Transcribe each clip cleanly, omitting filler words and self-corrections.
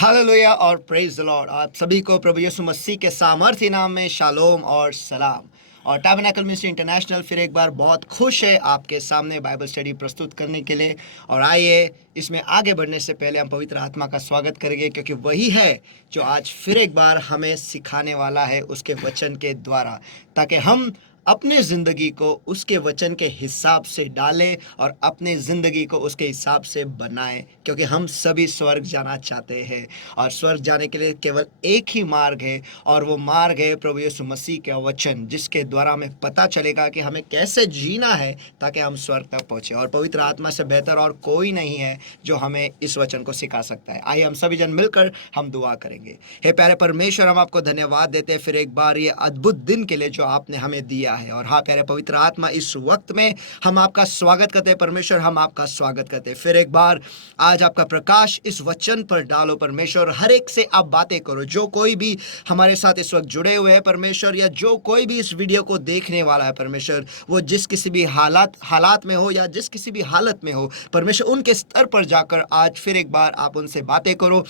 Hallelujah और praise the Lord. आप सभी को प्रभु यीशु मसीह के सामर्थ्य नाम में शालोम और सलाम। और टैबरनेकल मिनिस्ट्री इंटरनेशनल फिर एक बार बहुत खुश है आपके सामने बाइबल स्टडी प्रस्तुत करने के लिए। और आइए इसमें आगे बढ़ने से पहले हम पवित्र आत्मा का स्वागत करेंगे, क्योंकि वही है जो आज फिर एक बार हमें सिखाने वाला है उसके वचन के द्वारा, ताकि हम अपने ज़िंदगी को उसके वचन के हिसाब से डालें और अपने ज़िंदगी को उसके हिसाब से बनाएं, क्योंकि हम सभी स्वर्ग जाना चाहते हैं। और स्वर्ग जाने के लिए केवल एक ही मार्ग है, और वो मार्ग है प्रभु यीशु मसीह का वचन, जिसके द्वारा हमें पता चलेगा कि हमें कैसे जीना है ताकि हम स्वर्ग तक पहुँचे। और पवित्र आत्मा से बेहतर और कोई नहीं है जो हमें इस वचन को सिखा सकता है। आइए हम सभी जन मिलकर हम दुआ करेंगे। हे प्यारे परमेश्वर, हम आपको धन्यवाद देते हैं फिर एक बार ये अद्भुत दिन के लिए जो आपने हमें दिया है। और हाँ प्यारे पवित्र आत्मा, इस वक्त में हम आपका स्वागत करते हैं परमेश्वर, हम आपका स्वागत करते हैं। फिर एक बार आज आपका प्रकाश इस वचन पर डालो परमेश्वर, हर एक से आप बातें करो। जो कोई भी हमारे साथ इस वक्त जुड़े हुए हैं परमेश्वर, या जो कोई भी इस वीडियो को देखने वाला है परमेश्वर, वो जिस किसी भी हालात में हो या जिस किसी भी हालत में हो परमेश्वर, उनके स्तर पर जाकर आज फिर एक बार आप उनसे बातें करो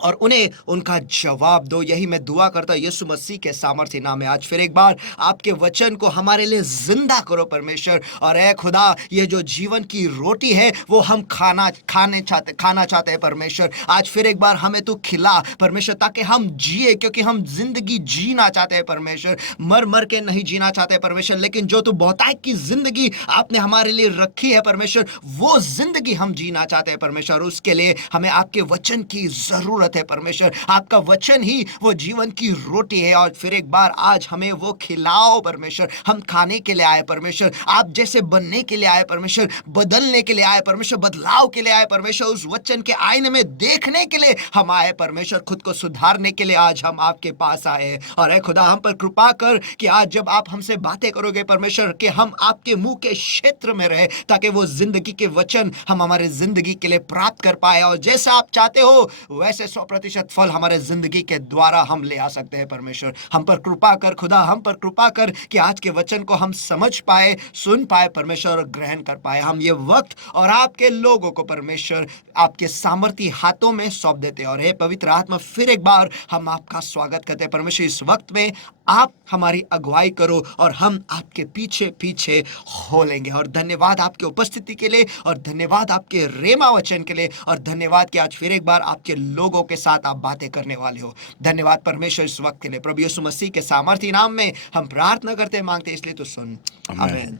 और उन्हें उनका जवाब दो। यही मैं दुआ करता हूँ यीशु मसीह के सामर्थ्य नाम में। आज फिर एक बार आपके वचन को हमारे लिए जिंदा करो परमेश्वर। और ऐ खुदा, ये जो जीवन की रोटी है वो हम खाना चाहते हैं परमेश्वर। आज फिर एक बार हमें तू खिला परमेश्वर, ताकि हम जिए, क्योंकि हम जिंदगी जीना चाहते हैं परमेश्वर। मर मर के नहीं जीना चाहते परमेश्वर, लेकिन जो तू बहुतायत की जिंदगी आपने हमारे लिए रखी है परमेश्वर, वो जिंदगी हम जीना चाहते हैं परमेश्वर। उसके लिए हमें आपके वचन की जरूरत है परमेश्वर। आपका वचन ही वो जीवन की रोटी है। और फिर एक बार आज हमें वो खिलाओ परमेश्वर। हम खाने के लिए आए परमेश्वर, आप जैसे बनने के लिए आए परमेश्वर, बदलने के लिए आए परमेश्वर, बदलाव के लिए आए परमेश्वर। उस वचन के आईने में देखने के लिए हम आए परमेश्वर, खुद को सुधारने के लिए आज हम आपके पास आए हैं। और ऐ खुदा, हम पर कृपा कर कि आज जब आप हमसे बातें करोगे परमेश्वर, कि हम आपके मुंह के क्षेत्र में रहे, ताकि वो जिंदगी के वचन हम हमारे जिंदगी के लिए प्राप्त कर पाए। और जैसा आप चाहते हो वैसे 100% फल हमारे जिंदगी के द्वारा हम ले आ सकते हैं परमेश्वर। हम पर कृपा कर खुदा, हम पर कृपा कर कि आज के वचन को हम समझ पाए, सुन पाए परमेश्वर, और ग्रहण कर पाए। हम ये वक्त और आपके लोगों को परमेश्वर आपके सामर्थी हाथों में सौंप देते हैं। और हे पवित्र आत्मा, फिर एक बार हम आपका स्वागत करते हैं परमेश्वर। इस वक्त में आप हमारी अगुवाई करो और हम आपके पीछे पीछे हो लेंगे। और धन्यवाद आपकी उपस्थिति के लिए, और धन्यवाद आपके रेमा वचन के लिए, और धन्यवाद कि आज फिर एक बार आपके लोगों के साथ आप बातें करने वाले हो। धन्यवाद परमेश्वर इस वक्त के लिए। प्रभु यीशु मसीह के सामर्थ्य नाम में हम प्रार्थना करते मांगते, इसलिए तो सुन, आमीन।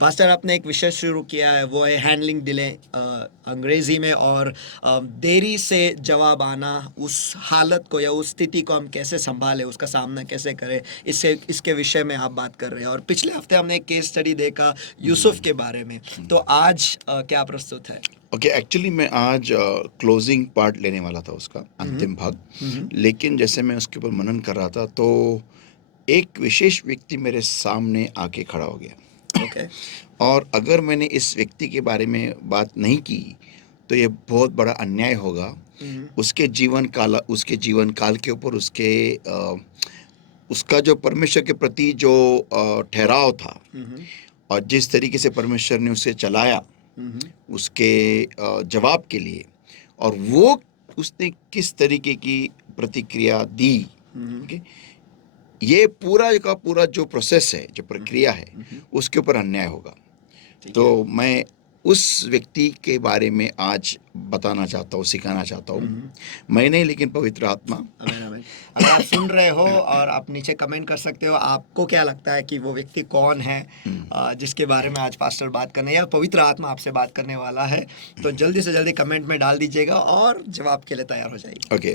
पास्टर, आपने एक विषय शुरू किया है, वो है हैंडलिंग डिले अंग्रेजी में। और देरी से जवाब आना, उस हालत को या उस स्थिति को हम कैसे संभालें, उसका सामना कैसे करें, इसके विषय में आप बात कर रहे हैं। और पिछले हफ्ते हमने एक केस स्टडी देखा यूसुफ के बारे में। तो आज क्या प्रस्तुत है? ओके, एक्चुअली मैं आज क्लोजिंग पार्ट लेने वाला था, उसका अंतिम भाग। लेकिन जैसे मैं उसके ऊपर मनन कर रहा था, तो एक विशेष व्यक्ति मेरे सामने आके खड़ा हो गया। ओके। और अगर मैंने इस व्यक्ति के बारे में बात नहीं की तो ये बहुत बड़ा अन्याय होगा। उसके जीवन काल के ऊपर उसका जो परमेश्वर के प्रति जो ठहराव था, और जिस तरीके से परमेश्वर ने उसे चलाया उसके जवाब के लिए, और वो उसने किस तरीके की प्रतिक्रिया दी, ये पूरा का पूरा जो प्रोसेस है, जो प्रक्रिया है, उसके ऊपर अन्याय होगा। तो मैं उस व्यक्ति के बारे में आज बताना चाहता हूँ, सिखाना चाहता हूँ। मैं नहीं, लेकिन पवित्र आत्मा। आमीन, आमीन। अगर आप सुन रहे हो और आप नीचे कमेंट कर सकते हो, आपको क्या लगता है कि वो व्यक्ति कौन है जिसके बारे में आज पास्टर बात करने या पवित्र आत्मा आपसे बात करने वाला है। तो जल्दी से जल्दी कमेंट में डाल दीजिएगा और जवाब के लिए तैयार हो जाइए। ओके।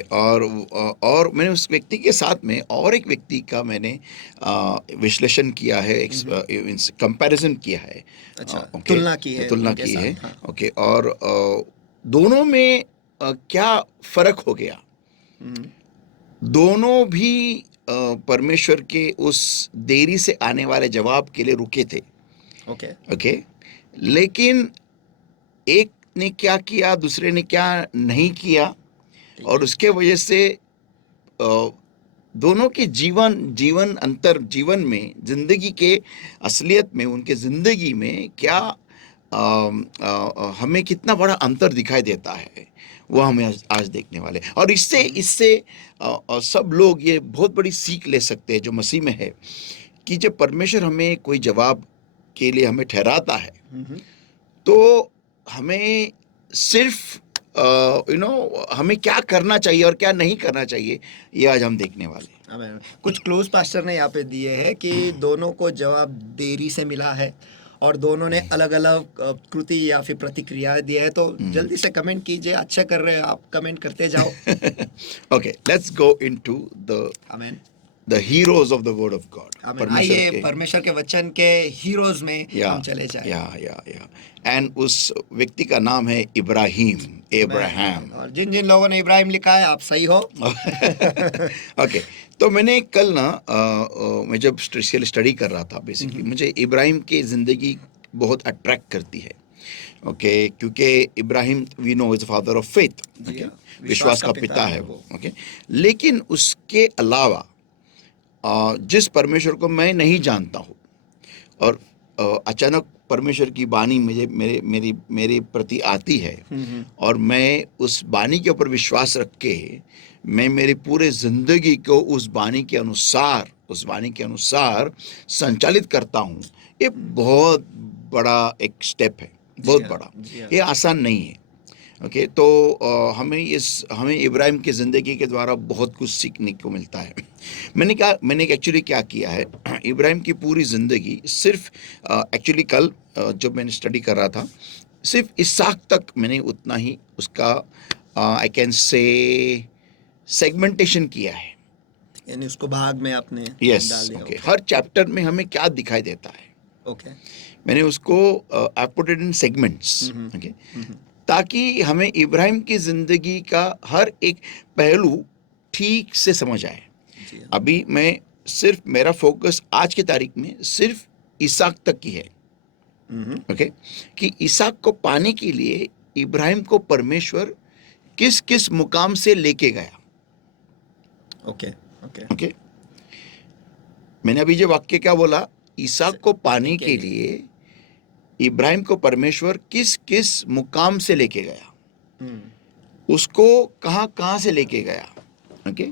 और मैंने उस व्यक्ति के साथ में और एक व्यक्ति का मैंने विश्लेषण किया है, कंपैरिजन किया है। अच्छा, तुलना की है। हाँ। ओके। और दोनों में क्या फर्क हो गया? दोनों भी परमेश्वर के उस देरी से आने वाले जवाब के लिए रुके थे। ओके। लेकिन एक ने क्या किया, दूसरे ने क्या नहीं किया, और उसके वजह से दोनों के जीवन में, जिंदगी के असलियत में, उनके जिंदगी में क्या हमें कितना बड़ा अंतर दिखाई देता है। वो हम आज देखने वाले हैं। और इससे इससे सब लोग ये बहुत बड़ी सीख ले सकते हैं जो मसीह में है, कि जब परमेश्वर हमें कोई जवाब के लिए हमें ठहराता है तो हमें सिर्फ हमें क्या करना चाहिए और क्या नहीं करना चाहिए, ये आज हम देखने वाले हैं। आमीन। कुछ क्लोज पास्टर ने यहाँ पे दिए हैं कि दोनों को जवाब देरी से मिला है और दोनों ने अलग अलग कृति या फिर प्रतिक्रिया दी है। तो जल्दी से कमेंट कीजिए, अच्छा कर रहे हैं आप, कमेंट करते जाओ। Okay, let's go into the आमीन। the heroes of the word of God. आमीन। आइए परमेश्वर के वचन के हीरोज में हम चले जाएं। या एंड उस व्यक्ति का नाम है इब्राहिम, एब्राहम। और जिन जिन लोगों ने इब्राहिम लिखा है, आप सही हो। ओके, तो मैंने कल ना मैं जब स्टडी कर रहा था, बेसिकली मुझे इब्राहिम की जिंदगी बहुत अट्रैक्ट करती है। ओके, क्योंकि Ibrahim we know is father of faith, विश्वास का पिता है वो। ओके, लेकिन उसके अलावा जिस परमेश्वर को मैं नहीं जानता हूँ और अचानक परमेश्वर की बानी मुझे मेरे प्रति आती है और मैं उस बानी के ऊपर विश्वास रख के मैं मेरी पूरे जिंदगी को उस बानी के अनुसार संचालित करता हूँ, ये बहुत बड़ा एक स्टेप है, बहुत बड़ा। ये आसान नहीं है। ओके, तो हमें इब्राहिम की ज़िंदगी के द्वारा बहुत कुछ सीखने को मिलता है। मैंने एक्चुअली क्या किया है, इब्राहिम की पूरी ज़िंदगी सिर्फ एक्चुअली कल जब मैंने स्टडी कर रहा था, सिर्फ इसहाक तक मैंने उतना ही उसका आई कैन से सेगमेंटेशन किया है, यानी उसको भाग में आपने यस। डाल दिया। ओके, हर चैप्टर में हमें क्या दिखाई देता है, ओके, मैंने उसको I put it in segments, okay, ताकि हमें इब्राहिम की ज़िंदगी का हर एक पहलू ठीक से समझ आए। अभी मैं सिर्फ मेरा फोकस आज की तारीख में सिर्फ इसहाक तक की है। ओके, कि इसहाक को पाने के लिए इब्राहिम को परमेश्वर किस किस मुकाम से लेके गया। ओके ओके ओके, मैंने अभी जो वाक्य क्या बोला, इसहाक को पाने के लिए इब्राहिम को परमेश्वर किस किस मुकाम से लेके गया, उसको कहाँ कहाँ से लेके गया। ओके,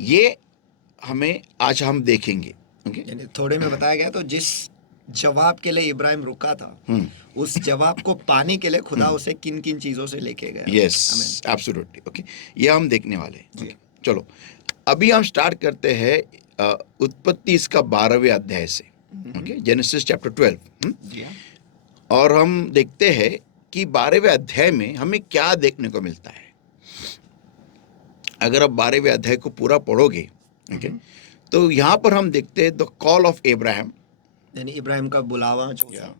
ये हमें आज हम देखेंगे। ओके, यानी थोड़े में बताया गया, तो जिस जवाब के लिए इब्राहिम रुका था, उस जवाब को पाने के लिए खुदा उसे किन किन चीजों से लेके गया। Yes, absolutely. ओके, ये हम देखने वाले हैं। चलो, अभी हम स्टार्ट करते हैं उत्पत्ति इसका 12वें अध्याय से। Okay, genesis chapter 12। और हम देखते हैं कि 12वें अध्याय में हमें क्या देखने को मिलता है। अगर आप 12वें अध्याय को पूरा पढ़ोगे, ओके, तो यहाँ पर हम देखते हैं द कॉल ऑफ अब्राहम, यानी इब्राहिम का बुलावा जो था,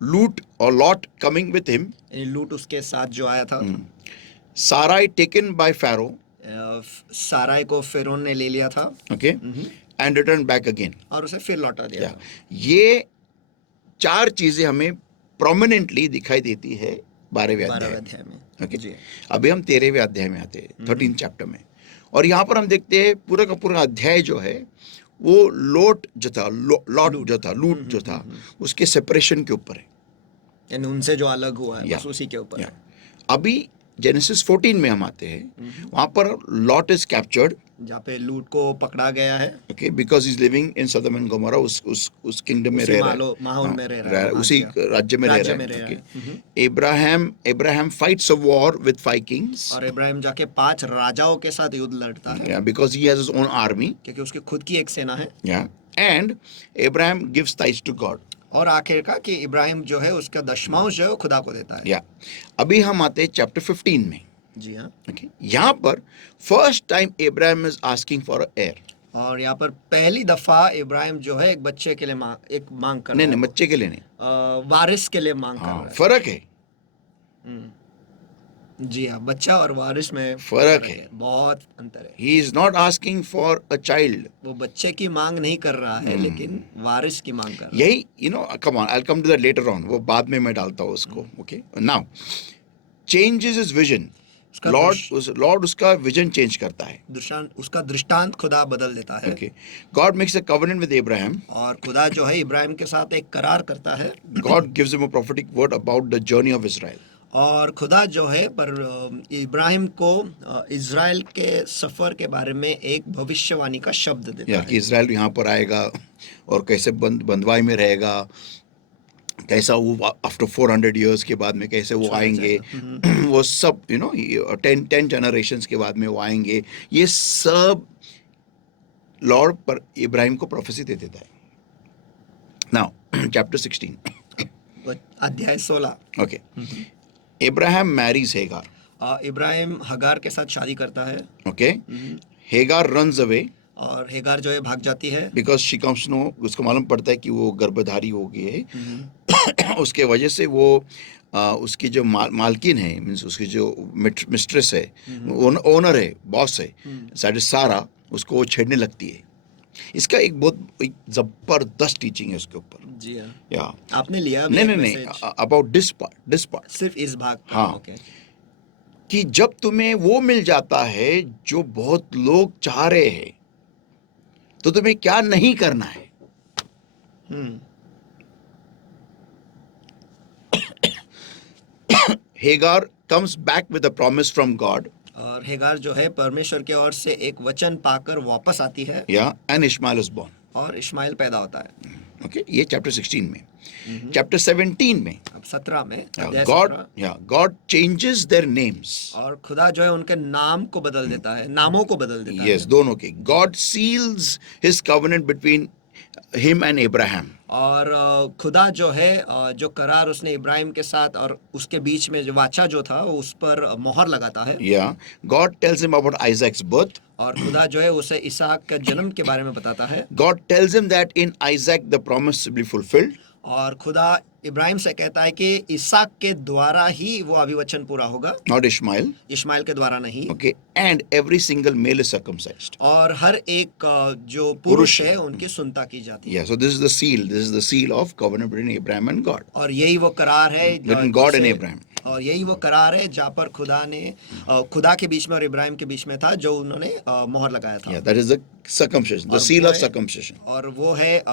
लूट और लॉट कमिंग विथ हिम, यानी लूट उसके साथ जो आया था, साराई टेकन बाय फेरो, साराई को फिरौन ने ले लिया था, okay, and return back again, और उसे फिर लौटा दिया। ये चार चीजें हमें प्रोमिनेंटली दिखाई देती है 12वें अध्याय में। ओके, अभी हम 13वें अध्याय में आते हैं, 13 चैप्टर में, और यहाँ पर हम देखते हैं पूरा का पूरा अध्याय जो है वो लूट जो था उसके सेपरेशन के ऊपर है, यानी उनसे जो अलग हुआ है बस उसी के ऊपर है। अभी जेनेसिस 14 में हम आते हैं, वहाँ पर लॉट इज कैप्चर्ड, जहाँ पे लूट को पकड़ा गया है। Okay, because is living in Sodom and Gomorrah, उस किंगडम में रह रहा है, उसी राज्य में रह रहा है। Ibrahim fights a war with 5 Kings, और इब्राहिम जाके 5 राजाओं के साथ युद्ध लड़ता है, because he has his own army, क्योंकि उसकी खुद की एक सेना है। And Ibrahim gives tithes to God, और आखिर का कि इब्राहिम जो है उसका दशमांश जो है खुदा को देता है। अभी हम आते हैं चैप्टर 15 में। जी हाँ, ओके, यहाँ पर first time Ibrahim is asking for a heir, और यहाँ पर पहली दफा इब्राहिम जो है एक बच्चे के लिए मांग कर रहा है। नहीं, बच्चे के लिए नहीं, वारिस के लिए मांग कर रहा है। फर्क है। जी हाँ, बच्चा और वारिस में फर्क है, बहुत अंतर है। He is not asking for a child, वो बच्चे की मांग नहीं कर रहा है, लेकिन वारिस की मांग कर रहा है। यही come on, I will come to that later on, वो बाद में मैं डालता हूँ उसको। Okay, now changes his vision, Lord उसका विजन चेंज करता है, उसका दृष्टांत खुदा बदल देता है। Okay, God makes a covenant with Abraham, और खुदा जो है इब्राहिम के साथ एक करार करता है। God gives him a prophetic word about the journey of Israel, और खुदा जो है पर इब्राहिम को इज़राइल के सफ़र के बारे में एक भविष्यवाणी का शब्द देता या है कि इज़राइल यहाँ पर आएगा और कैसे बंदवाई में रहेगा, कैसा वो आफ्टर 400 इयर्स के बाद में कैसे वो छोड़ा आएंगे, जाएगा। वो सब 10 जनरेशंस के बाद में वो आएंगे, ये सब लॉर्ड पर इब्राहिम को प्रोफेसी दे देता है. Now chapter 16. अध्याय 16. ओके. इब्राहिम मैरीज हेगार. इब्राहिम हगार के साथ शादी करता है. ओके. हेगार रन्स अवे और हेगार जो है भाग जाती है. बिकॉज शी कम्स नो, उसको मालूम पड़ता है कि वो गर्भधारी हो गई है. उसके वजह से वो उसकी जो मालकिन है, मीन्स उसकी जो मिस्ट्रेस है, ओनर है, बॉस है, दैट इज सारा, उसको वो छेड़ने लगती है. इसका एक बहुत एक जबरदस्त टीचिंग है उसके ऊपर. जी हाँ. या आपने लिया भी नहीं एक नहीं message? नहीं, अबाउट दिस पार्ट सिर्फ इस भाग का. हाँ. ओके. कि जब तुम्हें वो मिल जाता है जो बहुत लोग चाह रहे हैं, तो तुम्हें क्या नहीं करना है. हेगार comes back with a promise from God. और हेगार जो है परमेश्वर की ओर से एक वचन पाकर वापस आती है. Yeah, and Ishmael is born. और इश्माइल पैदा होता है. Okay, ये चैप्टर 16 में. चैप्टर 17 में अब 17 में अध्याय God 17. God changes their names. और खुदा जो है उनके नाम को बदल देता है, नामों को बदल देता Yes, दोनों के. God seals his covenant between him and Abraham. और खुदा जो है जो करार उसने इब्राहिम के साथ और उसके बीच में जो वाचा जो था वो उस पर मोहर लगाता है. Yeah, God tells him about Isaac's birth. और खुदा जो है उसे इसहाक के जन्म के बारे में बताता है. God tells him that in Isaac the promise will be fulfilled. और खुदा इब्राहिम से कहता है कि इसहाक के द्वारा ही वो अभिवचन पूरा होगा, Not Ishmael. इश्माइल के द्वारा नहीं. Okay, and every single male is circumcised. और हर एक जो पुरुष है उनकी सुनता की जाती है. Yeah, so this is the seal. This is the seal of covenant between Abraham and God. और यही वो करार है Between God and जिसे- Abraham. और यही वो करार है जहाँ पर खुदा ने खुदा के बीच में और इब्राहिम के बीच में था, जो उन्होंने मोहर लगाया था. Yeah, that is the circumcision, the और seal वो of है- circumcision. और वो है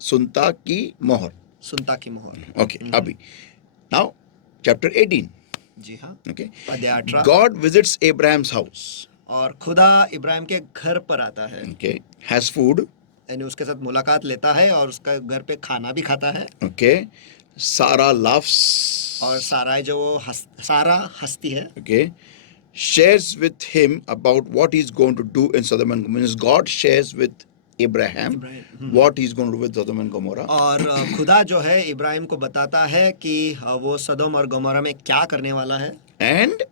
सुनता की मोहर. सुनता की मोहर. Okay, अभी. Now, chapter 18. जी हाँ. Okay. अध्याय 18. God visits Abraham's house. और खुदा इब्राहिम के घर पर आता है, Okay. Has food. यानी उसके साथ मुलाकात लेता है और उसका घर पे खाना भी खाता है. Okay. Sarah laughs. और सारा जो सारा हंसती है. Okay. Shares with him about what he's going to do in Sodom and Gomorrah. God shares with Abraham what he's going to do with Sodom and Gomorrah. और खुदा जो है इब्राहिम को बताता है कि वो सदोम और गमोरा में क्या करने वाला है. And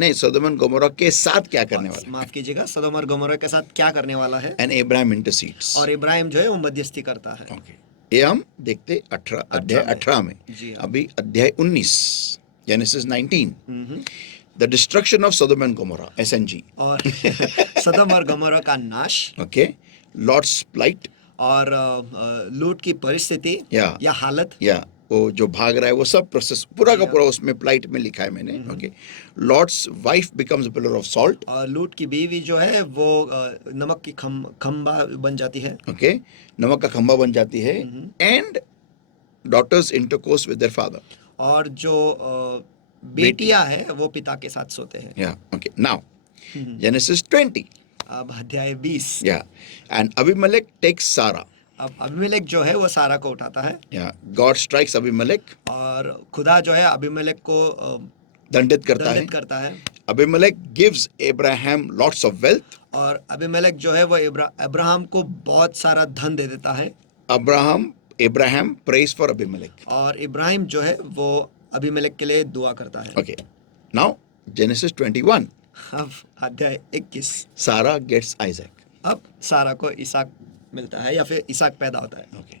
नहीं, Sodom and Gomorrah के साथ क्या करने वाला है. माफ कीजिएगा, सदोम और गमोरा के साथ क्या करने वाला है. And Abraham intercedes. और इब्राहिम जो है वो मध्यस्थी करता है. Okay. ये हम देखते अध्याय 18 में. जी हाँ. अभी अध्याय 19, Genesis 19. The destruction of Sodom and Gomorrah, SNG. और सदोम और गमोरा का नाश. Okay. Lot's plight. और लूट की परिस्थिति Yeah. या हालत. Yeah. वो जो भाग रहा है वो सब प्रोसेस पूरा का पूरा उसमें प्लाइट में लिखा है मैंने. Okay. Lot's wife becomes a pillar of salt. और लूट की बीवी जो है वो नमक की खंबा बन जाती है. Okay. नमक का खंबा बन जाती है. And daughters intercourse with their father. और जो बेटियां है वो पिता के साथ सोते हैं. Yeah. Okay. Now, Genesis 20. अब अध्याय 20. Yeah. And Abimelech takes Sarah. अब अबीमेलेक जो है वो सारा को उठाता है. Yeah. God strikes Abimelech. और खुदा जो है अबीमेलेक को दंडित करता है. दंडित करता है. Abimelech gives Abraham lots of wealth. और अबीमेलेक जो है वो अब्राहम को बहुत सारा धन दे देता है. Abraham prays for Abimelech. और इब्राहिम जो है वो अबीमेलेक के लिए दुआ करता है. Okay. Now, Genesis 21. अब अध्याय 21. Sarah gets Isaac. अब सारा को इसहाक मिलता है या फिर इसहाक पैदा होता है. Okay.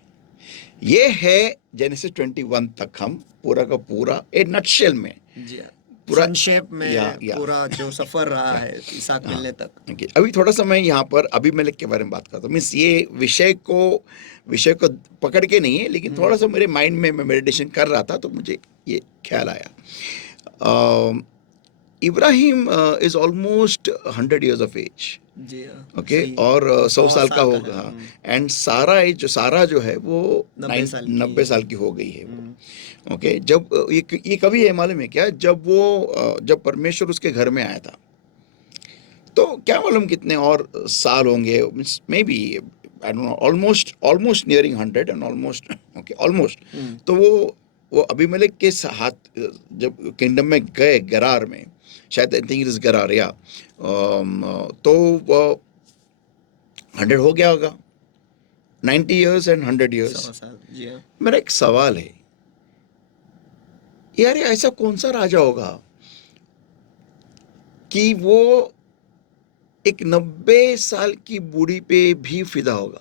ये है Genesis 21 तक हम पूरा का पूरा एक नटशेल में. जी हाँ. पूरा- संक्षेप में या- पूरा जो सफर रहा है इसहाक मिलने तक. Okay. अभी थोड़ा सा मैं यहाँ पर अबीमेलेक के बारे में बात करता हूँ. मीन्स ये विषय को पकड़ के नहीं है, लेकिन थोड़ा सा मेरे माइंड में मैं मेडिटेशन कर रहा था तो मुझे ये ख्याल आया. Ibrahim is almost 100 years of age. जी हाँ. ओके. सही. और 100 साल का है. होगा. एंड सारा जो है वो 90 साल की 90 साल की हो गई है वो. ओके, जब ये कभी है मालूम है क्या, जब परमेश्वर उसके घर में आया था, तो क्या मालूम कितने और साल होंगे, may be I don't know, almost nearing 100 and almost, okay almost. तो वो अबीमेलेक के हाथ जब किंगडम में गए, गरार में, शायद आई थिंक इट इज गरार, या तो वो 100 हो गया होगा, 90 years एंड 100 years। 100 साल, जी हाँ। मेरा एक सवाल है यार, ये ऐसा कौन सा राजा होगा कि वो एक 90 साल की बूढ़ी पे भी फिदा होगा?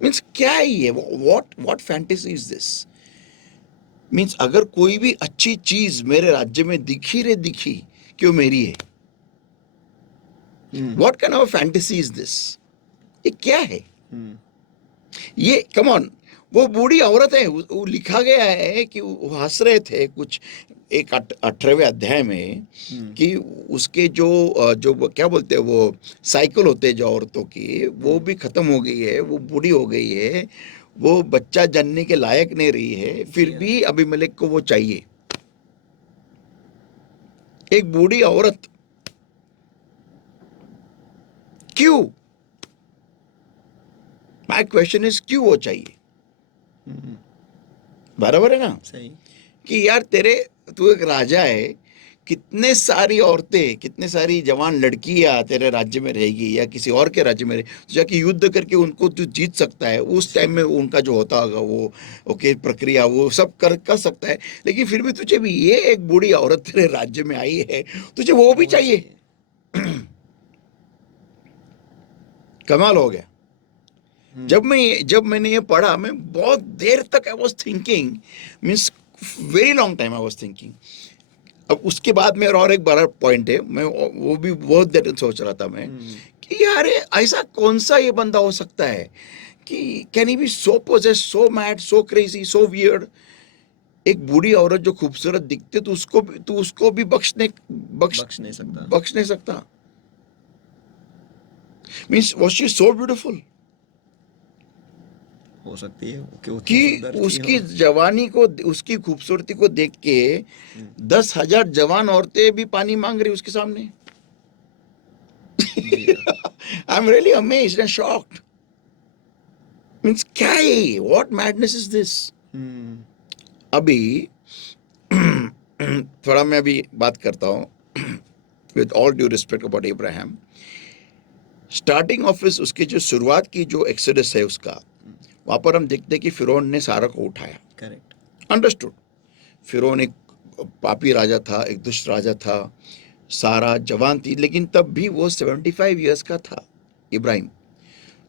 मीन्स क्या है ये, what fantasy is this? Means अगर कोई भी अच्छी चीज मेरे राज्य में दिखी कि वो मेरी है, what kind of fantasy is this? ये क्या है ये? कम ऑन, वो बूढ़ी औरत है, वो लिखा गया है कि वो हंस रहे थे कुछ एक 18वें अध्याय में कि उसके जो क्या बोलते हैं, वो साइकिल होते हैं जो औरतों की, वो भी खत्म हो गई है, वो बूढ़ी हो गई है, वो बच्चा जनने के लायक नहीं रही है, फिर भी अबीमेलेक को वो चाहिए। एक बूढ़ी औरत, क्यों? माय क्वेश्चन इज, क्यों वो चाहिए? बराबर है ना? सही। कि यार तू एक राजा है, कितने सारी औरतें, कितने सारी जवान लड़कियां तेरे राज्य में रहेगी या किसी और के राज्य में जाके युद्ध करके उनको तू जीत सकता है। उस टाइम में उनका जो होता होगा वो ओके प्रक्रिया, वो सब कर सकता है, लेकिन फिर भी तुझे भी ये एक बूढ़ी औरत तेरे राज्य में आई है, तुझे वो भी चाहिए? कमाल हो गया। जब मैंने ये पढ़ा, मैं बहुत देर तक I was thinking, means very long time I was thinking. अब उसके बाद में और एक बड़ा पॉइंट है, मैं वो भी बहुत देर सोच रहा था मैं कि यार ऐसा कौन सा ये बंदा हो सकता है कि can he be so possessed, so mad, so crazy, so weird? एक बूढ़ी औरत जो खूबसूरत दिखते तो उसको भी बख्श नहीं सकता। Means was she so beautiful हो सकती है कि उसकी जवानी को, उसकी खूबसूरती को देख के 10,000 जवान औरतें भी पानी मांग रही उसके सामने। I am really amazed and shocked. Means क्या है, व्हाट मैडनेस इज दिस? अभी थोड़ा मैं अभी बात करता हूँ with all due respect about Ibrahim. Starting of उसकी जो शुरुआत की जो एक्सोडस है उसका, वहां पर हम देखते हैं कि फिरौन ने सारा को उठाया। Correct, understood. फिरौन एक पापी राजा था, एक दुष्ट राजा था, सारा जवान थी, लेकिन तब भी वो 75 ईयर्स का था इब्राहिम।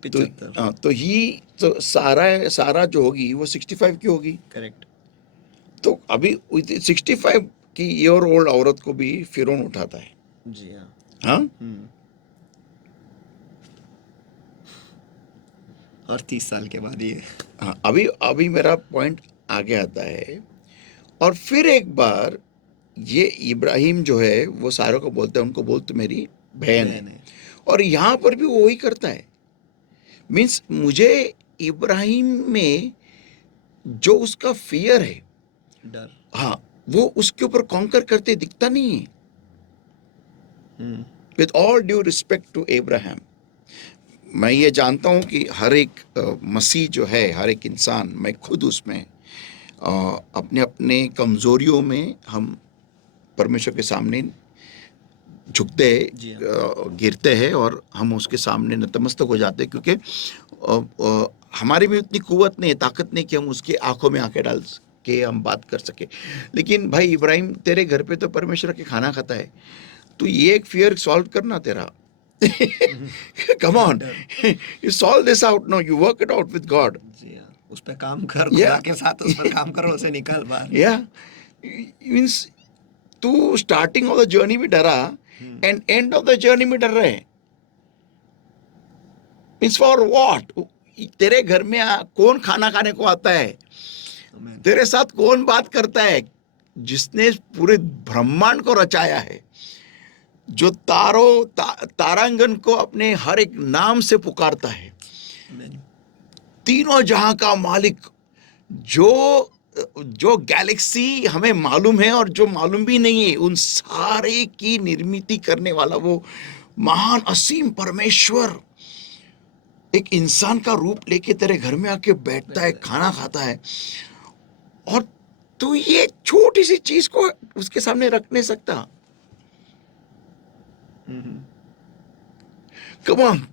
तो सारा जो होगी वो 65 की होगी। करेक्ट। तो अभी 65 की ईयर ओल्ड औरत को भी फिरौन उठाता है। जी हाँ। हाँ, और 30 साल के बाद ये। हाँ, अभी मेरा पॉइंट आगे आता है। और फिर एक बार ये इब्राहिम जो है वो सारों को बोलता है, उनको बोलते मेरी बहन है। और यहाँ पर भी वो वही करता है। मीन्स मुझे इब्राहिम में जो उसका फियर है, डर, हाँ, वो उसके ऊपर कॉन्कर करते दिखता नहीं है। With all due respect to Ibrahim, मैं ये जानता हूँ कि हर एक मसीह जो है, हर एक इंसान, मैं खुद उसमें अपने अपने कमजोरियों में हम परमेश्वर के सामने झुकते हैं, गिरते हैं और हम उसके सामने नतमस्तक हो जाते हैं, क्योंकि हमारी भी उतनी कुव्वत नहीं है, ताकत नहीं कि हम उसकी आंखों में आंखें डाल के हम बात कर सके। लेकिन भाई इब्राहिम, तेरे घर पे तो परमेश्वर के खाना खाता है, तो ये एक फियर सॉल्व करना तेरा। Come on, you solve this out, no you work it out with God. उस पे काम कर, खुदा के साथ उस पर काम करो, उसे निकाल बाहर। मींस तू स्टार्टिंग ऑफ द जर्नी में डरा and end of the journey में डर रहे। Means for what? तेरे घर में कौन खाना खाने को आता है? तेरे साथ कौन बात करता है? जिसने पूरे ब्रह्मांड को रचाया है, जो तारांगन को अपने हर एक नाम से पुकारता है, तीनों जहां का मालिक, जो जो गैलेक्सी हमें मालूम है और जो मालूम भी नहीं है, उन सारे की निर्मित करने वाला वो महान असीम परमेश्वर एक इंसान का रूप लेके तेरे घर में आके बैठता है, खाना खाता है, और तू ये छोटी सी चीज को उसके सामने रख नहीं सकता। कम ऑन,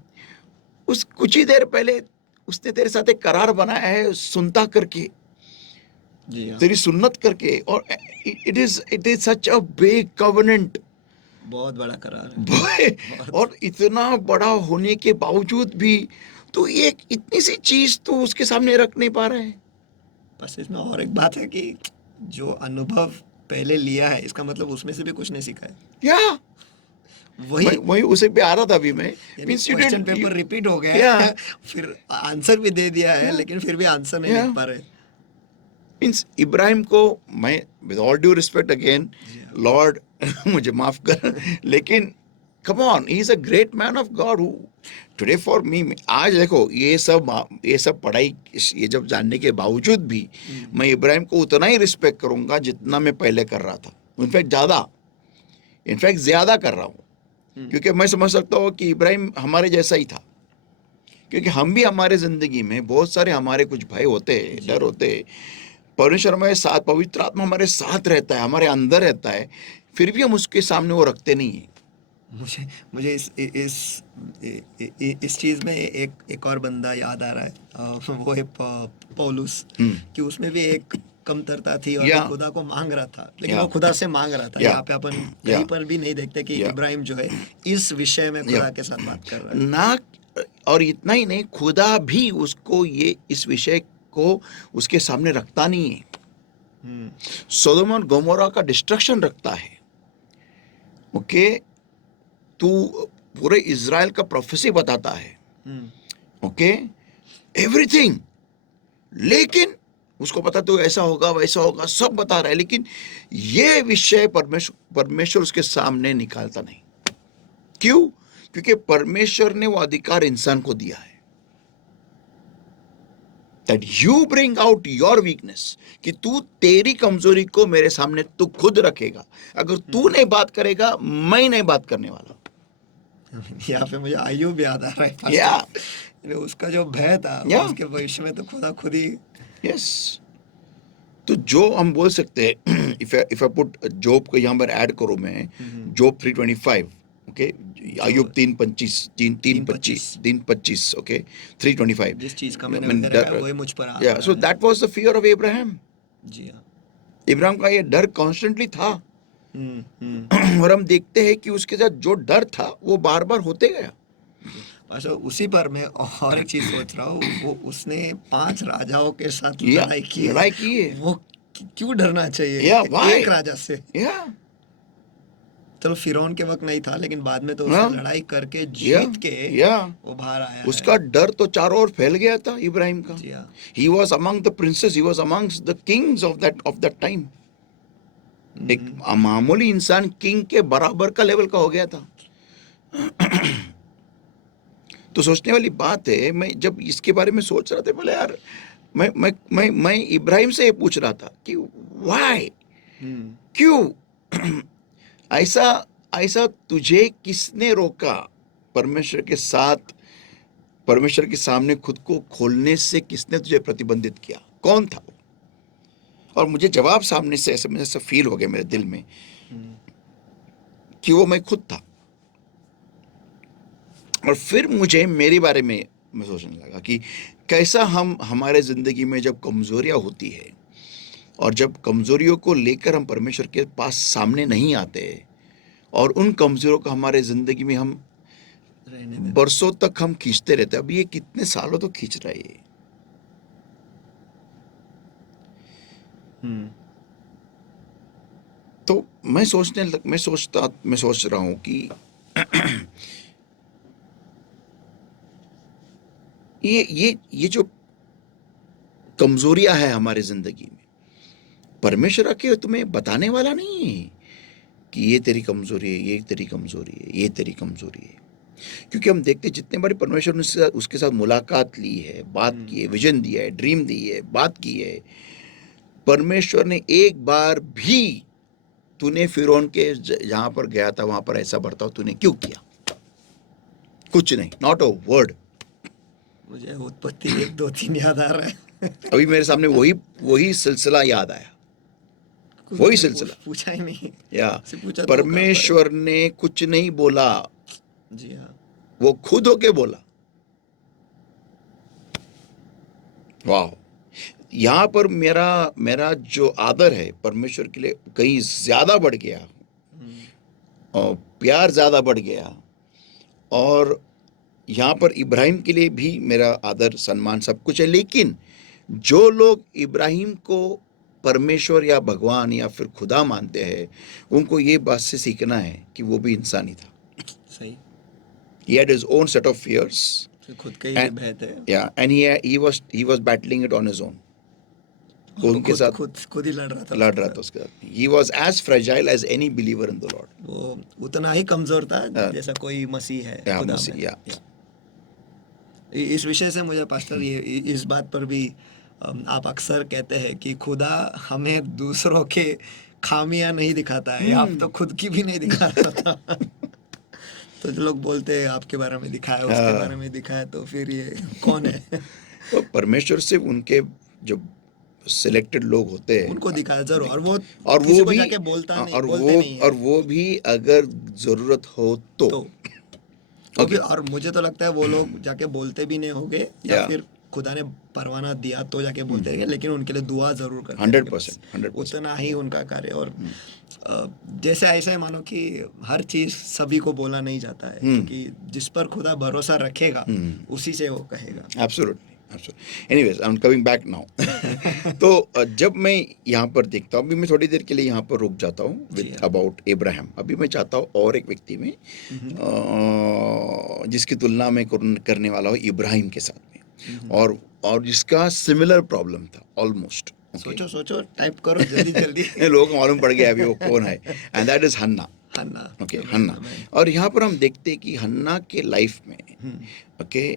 उस कुछ ही देर पहले उसने तेरे साथ एक करार बनाया है, सुनता करके, जी हाँ, तेरी सुन्नत करके, और it is such a big covenant. बहुत बड़ा करार है। बहुत। और इतना बड़ा होने के बावजूद भी तू एक इतनी सी चीज तू उसके सामने रख नहीं पा रहा है। बस इसमें और एक बात है कि जो अनुभव पहले लिया है, इसका मतलब उसमें से भी कुछ नहीं सीखा है। या वही वही उसे पे आ रहा था अभी मैं, यानी means you question didn't, paper repeat हो गया या है, फिर आंसर भी दे दिया है, Yeah. लेकिन फिर भी आंसर नहीं Yeah. लिख पा रहे। मीन्स इब्राहिम को मैं, with all due respect again, Lord मुझे माफ कर, लेकिन come on, he is a great man of God who today for me, आज देखो ये सब पढ़ाई, ये जब जानने के बावजूद भी मैं इब्राहिम को उतना ही रिस्पेक्ट करूंगा जितना मैं पहले कर रहा था, इनफैक्ट ज्यादा कर रहा हूँ, क्योंकि मैं समझ सकता हूँ कि इब्राहिम हमारे जैसा ही था, क्योंकि हम भी हमारे जिंदगी में बहुत सारे हमारे कुछ भय होते हैं, डर होते हैं, परमेश्वर हमारे साथ, पवित्र आत्मा हमारे साथ रहता है, हमारे अंदर रहता है, फिर भी हम उसके सामने वो रखते नहीं है। मुझे मुझे इस चीज में एक और बंदा याद आ रहा है, वो है पौलुस, कि उसमें भी एक कमतरता थी और या वो खुदा को मांग रहा था, लेकिन या वो खुदा से मांग रहा था। या यहाँ पे अपन या कहीं पर भी नहीं देखते कि या इब्राहिम जो है इस विषय में या खुदा के साथ बात कर रहा है। ना, और इतना ही नहीं, खुदा भी उसको ये इस विषय को उसके सामने रखता नहीं है। सोदोम और गोमोरा का डिस्ट्रक्शन रखता है, ओके, तू पूरे इज़राइल का प्रोफेसी बताता है, ओके, एवरीथिंग, लेकिन उसको पता तो ऐसा होगा वैसा होगा, सब बता रहा है, लेकिन ये विषय परमेश्वर उसके सामने निकालता नहीं। क्यों? क्योंकि परमेश्वर ने वो अधिकार इंसान को दिया है, that you bring out your weakness, कि तू तेरी कमजोरी को मेरे सामने तू खुद रखेगा। अगर तू नहीं बात करेगा, मैं नहीं बात करने वाला। यहाँ पे मुझे आयुब याद आ रहा है, या पास्टर। उसका जो भय था, या उसके भविष्य में तो खुदा खुद ही। यस, तो जो हम बोल सकते हैं, इफ आई पुट जॉब को यहाँ पर ऐड करूं मैं, जॉब 325, ओके, आयुब 3:25, ओके, 3:25, जिस चीज का मैंने वह रखा है वही मुझ पर आ या, रहा सो है। That was the fear of Abraham. जी हाँ। इब्राहिम का ये डर कॉन्स्टेंटली था, और हम देखते हैं कि उसके साथ जो डर था वो बार बार होते गया। पास्टर, उसी पर मैं और एक चीज सोच रहा हूँ, वो उसने 5 राजाओं के साथ या लड़ाई की लड़ाई की है, वो क्यों डरना चाहिए या व्हाई, एक राजा से? या चलो फिरौन के वक्त नहीं था, लेकिन बाद में तो हाँ, उसने लड़ाई करके या जीत के या वो बाहर आया उसका है। डर तो चारों ओर फैल गया था इब्राहिम का। जी हाँ। He was among the princess, he was amongst the Kings of that time. एक मामूली इंसान किंग के बराबर का लेवल का हो गया था। तो सोचने वाली बात है, मैं जब इसके बारे में सोच रहा था, बोले यार, मैं इब्राहिम से ये पूछ रहा था कि व्हाई, क्यों ऐसा ऐसा तुझे किसने रोका परमेश्वर के साथ, परमेश्वर के सामने खुद को खोलने से किसने तुझे प्रतिबंधित किया, कौन था वो? और मुझे जवाब सामने से ऐसे मुझे ऐसा फील हो गया मेरे दिल में कि वो मैं खुद था। और फिर मुझे मेरे बारे में मैं सोचने लगा कि कैसा हम हमारे जिंदगी में जब कमजोरियां होती है, और जब कमजोरियों को लेकर हम परमेश्वर के पास सामने नहीं आते, और उन कमजोरियों को हमारे जिंदगी में हम बरसों तक हम खींचते रहते। अब ये कितने सालों तो खींच रहा है ये। तो मैं सोच रहा हूं कि ये जो कमजोरियां है हमारे जिंदगी में, परमेश्वर आके तुम्हें बताने वाला नहीं है कि ये तेरी कमजोरी है, ये तेरी कमजोरी है, ये तेरी कमजोरी है। क्योंकि हम देखते जितने बारी परमेश्वर ने उसके साथ मुलाकात ली है, बात की है, विजन दिया है, ड्रीम दी है, बात की है, परमेश्वर ने एक बार भी तूने फिरौन के जहां पर गया था वहां पर ऐसा बर्ताव तूने क्यों किया, कुछ नहीं, नॉट अ वर्ड। मुझे उत्पत्ति 1 2 3 याद आ रहा है। अभी मेरे सामने वही सिलसिला याद आया, कुछ वही उसने सिलसिला। पूछा ही नहीं। या से पूछा तो परमेश्वर ने कुछ नहीं बोला, जी हाँ, वो खुद होके बोला। वाह, यहाँ पर मेरा जो आदर है परमेश्वर के लिए कहीं ज्यादा बढ़ गया, और प्यार ज्यादा बढ़ गया। और यहाँ पर इब्राहिम के लिए भी मेरा आदर सम्मान सब कुछ है, लेकिन जो लोग इब्राहिम को परमेश्वर या भगवान या फिर खुदा मानते हैं, उनको ये बात से सीखना है कि वो भी इंसान ही था। सही, He had his own set of fears, खुद के ही and भय थे, yeah, and he was battling it on his own. वो उनके साथ खुद ही लड़ रहा था उसके साथ। He was as fragile as any believer in the Lord. वो उतना ही कमजोर था जैसा कोई मसीह है Yeah, खुदा मसीह, में। yeah. इस विषय से मुझे पास्टर ये इस बात पर भी आप अक्सर कहते हैं कि खुदा हमें दूसरों के खामियां नहीं दिखाता है, आप तो खुद की भी नहीं दिखा रहा था। तो जो लोग बोलते हैं आपके बारे में दिखाया, उसके बारे में दिखाया, तो फिर ये कौन है? तो परमेश्वर से उनके जो सिलेक्टेड लोग होते हैं उनको दिखाया जरूर, और किसी वो को भी जाके बोलते नहीं है। और वो भी अगर जरूरत हो तो तो भी, और मुझे तो लगता है वो लोग जाके बोलते भी नहीं होंगे, या फिर खुदा ने परवाना दिया तो जाके बोलते रहेंगे, लेकिन उनके लिए दुआ जरूर करते हैं। 100%। उतना ही उनका कार्य। और जैसे ऐसा है मानो कि हर चीज सभी को बोला नहीं जाता है, क्योंकि जिस पर खुदा भरोसा रखेगा उसी से वो कहेगा। Absolutely. Anyways, I am coming back now. तो जब मैं यहाँ पर देखता हूँ, अभी मैं थोड़ी देर के लिए यहाँ पर रुक जाता हूँ विद अबाउट इब्राहिम। अभी मैं चाहता हूँ और एक व्यक्ति में जिसकी तुलना में करने वाला हूँ इब्राहिम के साथ में, और जिसका सिमिलर प्रॉब्लम था ऑलमोस्ट। सोचो, टाइप करो जल्दी। लोगों को मालूम पड़ गया अभी वो कौन है, एंड दैट इज हन्ना। हन्ना। और यहाँ पर हम देखते हैं कि हन्ना के लाइफ में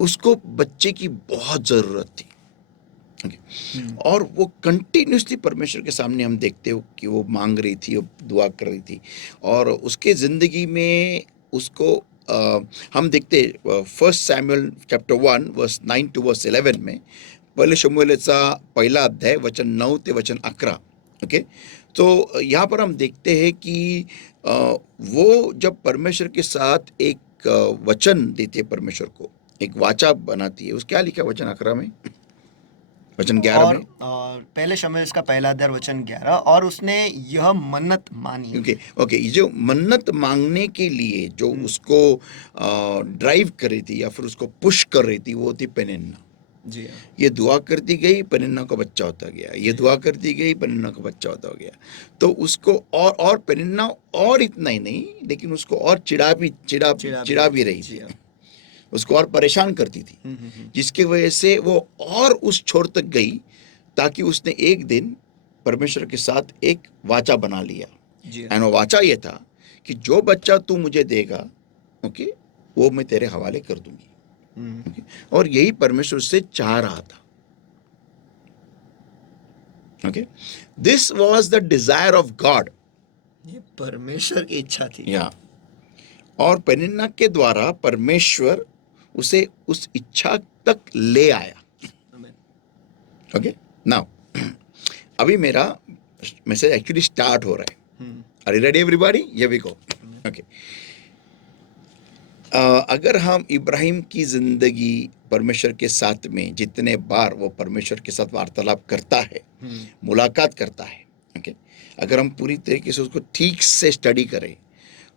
उसको बच्चे की बहुत जरूरत थी। और वो कंटिन्यूसली परमेश्वर के सामने हम देखते हो कि वो मांग रही थी, वो दुआ कर रही थी, और उसके जिंदगी में उसको हम देखते 1 Samuel chapter 1 verse 9 to verse 11 में, पहले शमूएलचा पहिला अध्याय वचन 9 ते वचन 11। ओके, तो यहाँ पर हम देखते हैं कि वो जब परमेश्वर के साथ एक वचन देती है, परमेश्वर को एक वाचा बनाती है। उस क्या लिखा वचन 11 में, वचन 11 में, पहले शमूएल का पहला अध्याय वचन 11, और उसने यह मन्नत मानी। ओके, ये जो मन्नत मांगने के लिए जो उसको ड्राइव कर रही थी या फिर उसको पुश कर रही थी, वो थी पेनिन्ना। जी, ये दुआ करती गई, पेनिन्ना का बच्चा होता गया, ये दुआ करती गई, पेनिन्ना का बच्चा होता गया। तो उसको और पेनिन्ना, और इतना ही नहीं, लेकिन उसको और चिढ़ा भी रही थी, उसको और परेशान करती थी, जिसकी वजह से वो और उस छोर तक गई, ताकि उसने एक दिन परमेश्वर के साथ एक वाचा बना लिया। एंड वो वाचा ये था कि जो बच्चा तू मुझे देगा, ओके, वो मैं तेरे हवाले कर दूंगी। और यही परमेश्वर से चाह रहा था। Okay, this was the desire of God, ये परमेश्वर की इच्छा थी। और पेनिन्ना के द्वारा परमेश्वर उसे उस इच्छा तक ले आया। ओके, नाउ अभी मेरा मैसेज एक्चुअली स्टार्ट हो रहा है। Are you ready everybody? Here we go. Okay, अगर हम इब्राहिम की जिंदगी परमेश्वर के साथ में जितने बार वो परमेश्वर के साथ वार्तालाप करता है, मुलाकात करता है, ओके, अगर हम पूरी तरीके से उसको ठीक से स्टडी करें,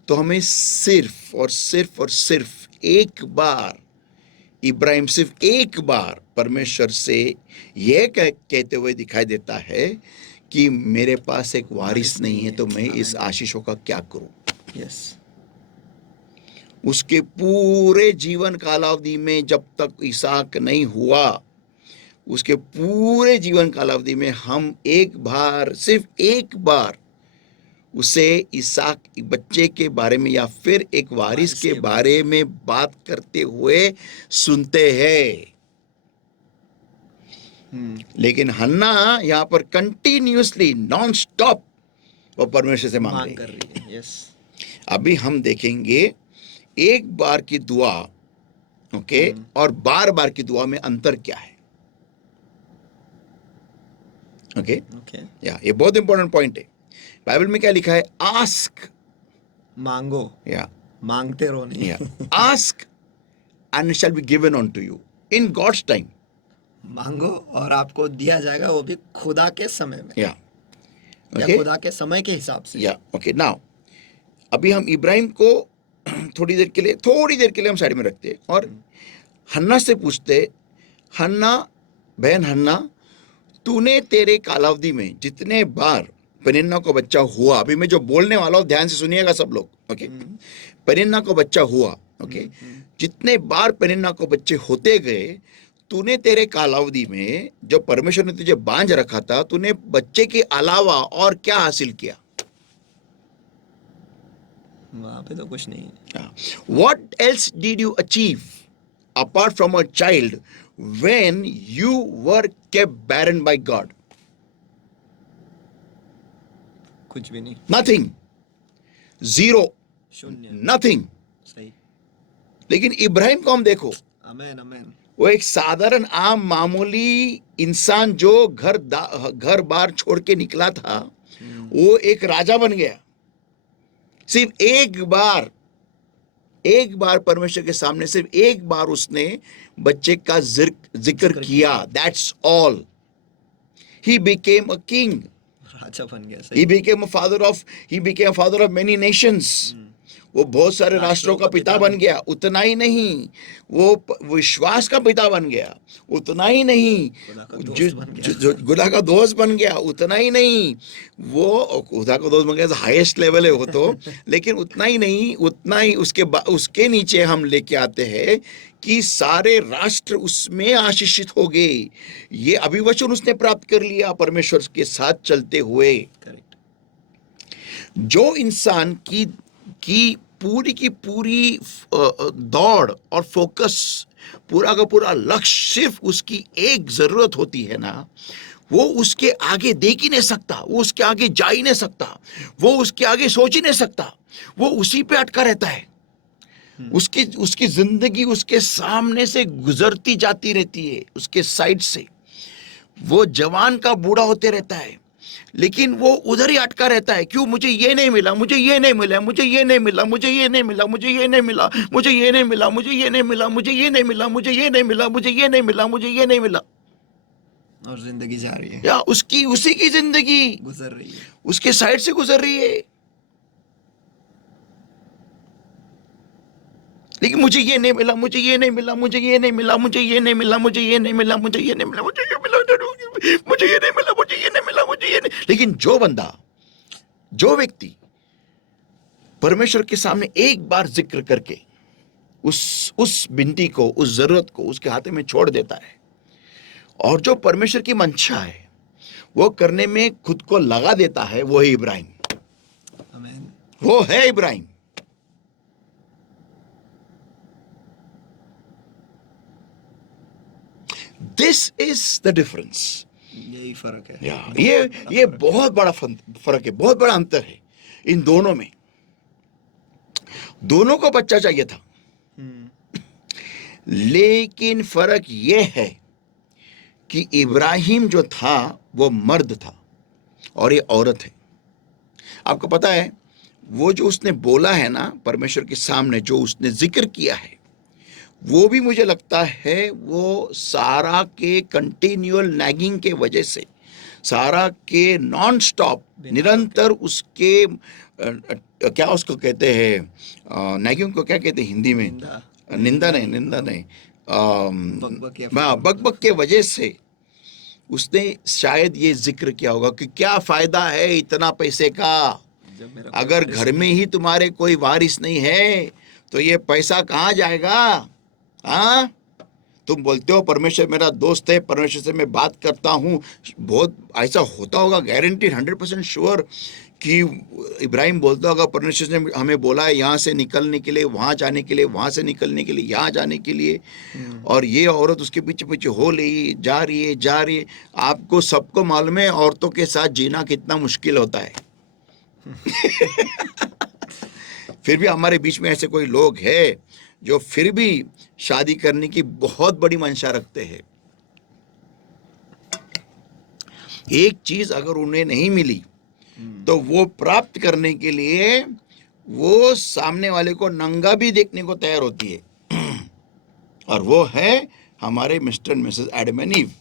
तो हमें सिर्फ और सिर्फ एक बार इब्राहिम सिर्फ एक बार परमेश्वर से यह कहते हुए दिखाई देता है कि मेरे पास एक वारिस नहीं है, तो मैं इस आशीषों का क्या करूं। यस, उसके पूरे जीवन कालावधि में जब तक इसहाक नहीं हुआ, उसके पूरे जीवन कालावधि में हम एक बार, सिर्फ एक बार उसे इसहाक बच्चे के बारे में या फिर एक वारिस के बारे में बात करते हुए सुनते हैं। लेकिन हन्ना यहाँ पर कंटिन्यूअसली नॉन स्टॉप वो परमेश्वर से मांग कर रही रही है। यस, अभी हम देखेंगे एक बार की दुआ, ओके, और बार बार की दुआ में अंतर क्या है। ओके, या ये बहुत इंपॉर्टेंट पॉइंट है। बाइबल में क्या लिखा है? आस्क, मांगो, या मांगते रहो नहीं। या ask and it shall be given unto you in God's time. मांगो और आपको दिया जाएगा, वो भी खुदा के समय में, या या ओके, खुदा के समय के हिसाब से। या ओके। नाउ अभी हम इब्राहिम को थोड़ी देर के लिए हम साइड में रखते हैं और हन्ना से पूछते, हन्ना, बहन हन्ना, तूने तेरे कालावधि में जितने बार पेनिन्ना को बच्चा हुआ, अभी मैं जो बोलने वाला हूं ध्यान से सुनिएगा सब लोग, ओके। पेनिन्ना को बच्चा हुआ, ओके, जितने बार पेनिन्ना को बच्चे होते गए, तूने तेरे कालावधि में जो परमेश्वर ने तुझे बांझ रखा था, तूने बच्चे के अलावा और क्या हासिल किया? वहां पे तो कुछ नहीं है। What else did you achieve apart from a child when you were kept barren by God? कुछ भी नहीं, Nothing. Zero. शून्य, Nothing. सही। लेकिन इब्राहिम को हम देखो, आमेन, आमेन। वो एक साधारण आम मामूली इंसान जो घर बार छोड़ के निकला था, वो एक राजा बन गया। सिर्फ एक बार परमेश्वर के सामने सिर्फ एक बार उसने बच्चे का जिक्र किया। That's all. He became a king, राजा बन गया। he became a father of many nations. वो बहुत सारे राष्ट्रों का पिता बन गया। उतना ही नहीं, वो विश्वास का पिता बन गया। उतना ही नहीं, खुदा का दोस्त बन गया। उतना ही नहीं, वो खुदा का दोस्त बन गया, हाईएस्ट लेवल है वो तो। लेकिन उतना ही नहीं, उतना ही उसके नीचे हम लेके आते हैं कि सारे राष्ट्र उसमें आशीषित हो गए। ये अभिवचन उसने प्राप्त कर लिया परमेश्वर के साथ चलते हुए। जो इंसान की पूरी दौड़ और फोकस, पूरा का पूरा लक्ष्य सिर्फ उसकी एक जरूरत होती है ना, वो उसके आगे देख ही नहीं सकता, वो उसके आगे जा ही नहीं सकता, वो उसके आगे सोच ही नहीं सकता, वो उसी पे अटका रहता है। उसकी जिंदगी उसके सामने से गुजरती जाती रहती है, उसके साइड से। वो जवान का बूढ़ा होते रहता है, लेकिन वो उधर ही अटका रहता है। क्यों? मुझे ये नहीं मिला, मुझे ये नहीं मिला, मुझे ये नहीं मिला, मुझे ये नहीं मिला, मुझे ये नहीं मिला, मुझे ये नहीं मिला, मुझे ये नहीं मिला, मुझे ये नहीं मिला, मुझे ये नहीं मिला, मुझे ये नहीं मिला, मुझे ये नहीं मिला। और जिंदगी जा रही है, या उसी की जिंदगी गुजर रही है, उसके साइड से गुजर रही है। लेकिन मुझे ये नहीं मिला, मुझे ये नहीं मिला, मुझे ये नहीं मिला, मुझे ये नहीं मिला, मुझे ये नहीं मिला, मुझे ये नहीं मिला, मुझे ये मिला, मुझे ये नहीं मिला, मुझे ये नहीं मिला, मुझे ये नहीं। लेकिन जो व्यक्ति परमेश्वर के सामने एक बार जिक्र करके उस बिनती को, उस जरूरत को उसके हाथ में छोड़ देता है, और जो परमेश्वर की मंशा है वो करने में खुद को लगा देता है, वो है इब्राहिम। आमीन। वो है Ibrahim. This is the difference. यही फर्क है। ये बहुत बड़ा फर्क है, बहुत बड़ा अंतर है इन दोनों में। दोनों को बच्चा चाहिए था, लेकिन फर्क यह है कि इब्राहिम जो था वो मर्द था और ये औरत है। आपको पता है, वो जो उसने बोला है ना परमेश्वर के सामने, जो उसने जिक्र किया है, वो भी मुझे लगता है वो सारा के कंटिन्यूअल नैगिंग के वजह से, सारा के नॉन स्टॉप निरंतर उसके क्या उसको कहते हैं, नैगिंग को क्या कहते हैं हिंदी में? निंदा नहीं, बकबक के वजह से उसने शायद ये जिक्र किया होगा कि क्या फायदा है इतना पैसे का, अगर घर में ही तुम्हारे कोई वारिस नहीं है तो ये पैसा कहाँ जाएगा? हाँ, तुम बोलते हो परमेश्वर मेरा दोस्त है, परमेश्वर से मैं बात करता हूँ, बहुत ऐसा होता होगा, गारंटीड 100% श्योर कि इब्राहिम बोलता होगा परमेश्वर ने हमें बोला है यहाँ से निकलने के लिए, वहाँ जाने के लिए, वहाँ से निकलने के लिए, यहाँ जाने के लिए, और ये औरत उसके पीछे पीछे हो रही जा रही है। आपको सबको मालूम है औरतों के साथ जीना कितना मुश्किल होता है। फिर भी हमारे बीच में ऐसे कोई लोग हैं जो फिर भी शादी करने की बहुत बड़ी मंशा रखते हैं। एक चीज अगर उन्हें नहीं मिली तो वो प्राप्त करने के लिए वो सामने वाले को नंगा भी देखने को तैयार होती है, और वो है हमारे mister and Mrs Adam and ewe.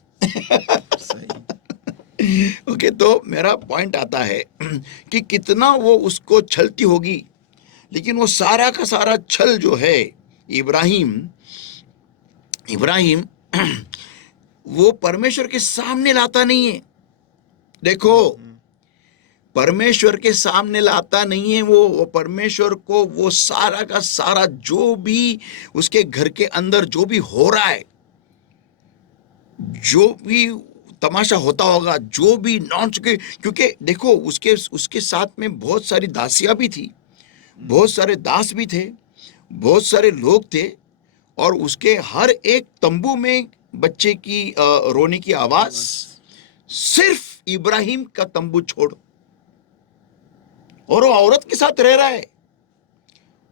Okay, तो मेरा पॉइंट आता है कि कितना वो उसको छलती होगी, लेकिन वो सारा का सारा छल जो है इब्राहिम वो परमेश्वर के सामने लाता नहीं है। देखो, परमेश्वर के सामने लाता नहीं है वो परमेश्वर को वो सारा का सारा जो भी उसके घर के अंदर जो भी हो रहा है, जो भी तमाशा होता होगा, जो भी नॉन चुके, क्योंकि देखो उसके साथ में बहुत सारी दासियां भी थी, बहुत सारे दास भी थे, बहुत सारे लोग थे, और उसके हर एक तंबू में बच्चे की रोने की आवाज, सिर्फ इब्राहिम का तंबू छोड़, और वो औरत के साथ रह रहा है,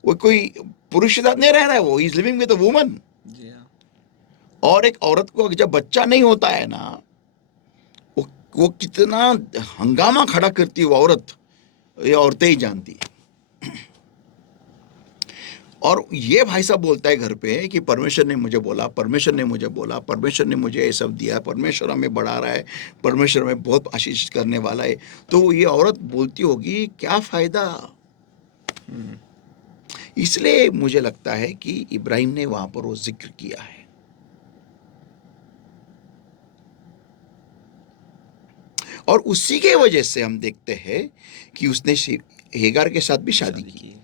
वो कोई पुरुष के साथ नहीं रह रहा है, वो is living with a woman. और एक औरत को जब बच्चा नहीं होता है ना, वो कितना हंगामा खड़ा करती है वो औरत, ये औरतें ही जानती है। और ये भाई साहब बोलता है घर पे कि परमेश्वर ने मुझे बोला, परमेश्वर ने मुझे बोला, परमेश्वर ने मुझे ये सब दिया, परमेश्वर हमें बढ़ा रहा है, परमेश्वर हमें बहुत आशीष करने वाला है। तो ये औरत बोलती होगी क्या फायदा। इसलिए मुझे लगता है कि इब्राहिम ने वहां पर वो जिक्र किया है। और उसी के वजह से हम देखते हैं कि उसने हेगार के साथ भी शादी की,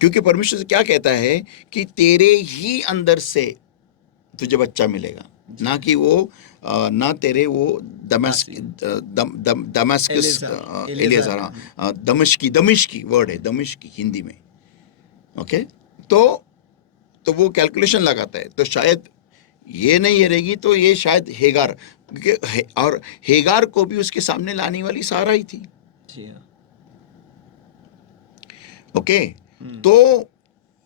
क्योंकि परमेश्वर से क्या कहता है कि तेरे ही अंदर से तुझे बच्चा मिलेगा, ना कि वो ना तेरे वो दमस्कस एलियाजर, दमिश्की वर्ड है, दमिश्की हिंदी में। ओके, तो वो कैलकुलेशन लगाता है, तो शायद ये नहीं रहेगी तो ये शायद हेगार, और हेगार को भी उसके सामने लाने वाली सारा ही थी। ओके, तो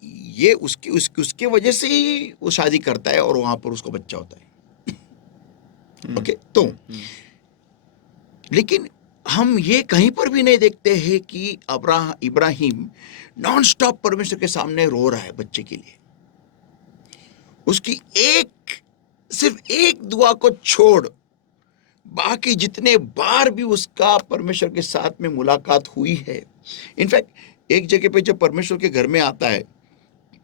ये उसके वजह से ही वो शादी करता है और वहां पर उसको बच्चा होता है। ओके, तो लेकिन हम ये कहीं पर भी नहीं देखते हैं कि इब्राहिम नॉन स्टॉप परमेश्वर के सामने रो रहा है बच्चे के लिए। उसकी सिर्फ एक दुआ को छोड़ बाकी जितने बार भी उसका परमेश्वर के साथ में मुलाकात हुई है, इनफैक्ट एक जगह पे जब परमेश्वर के घर में आता है,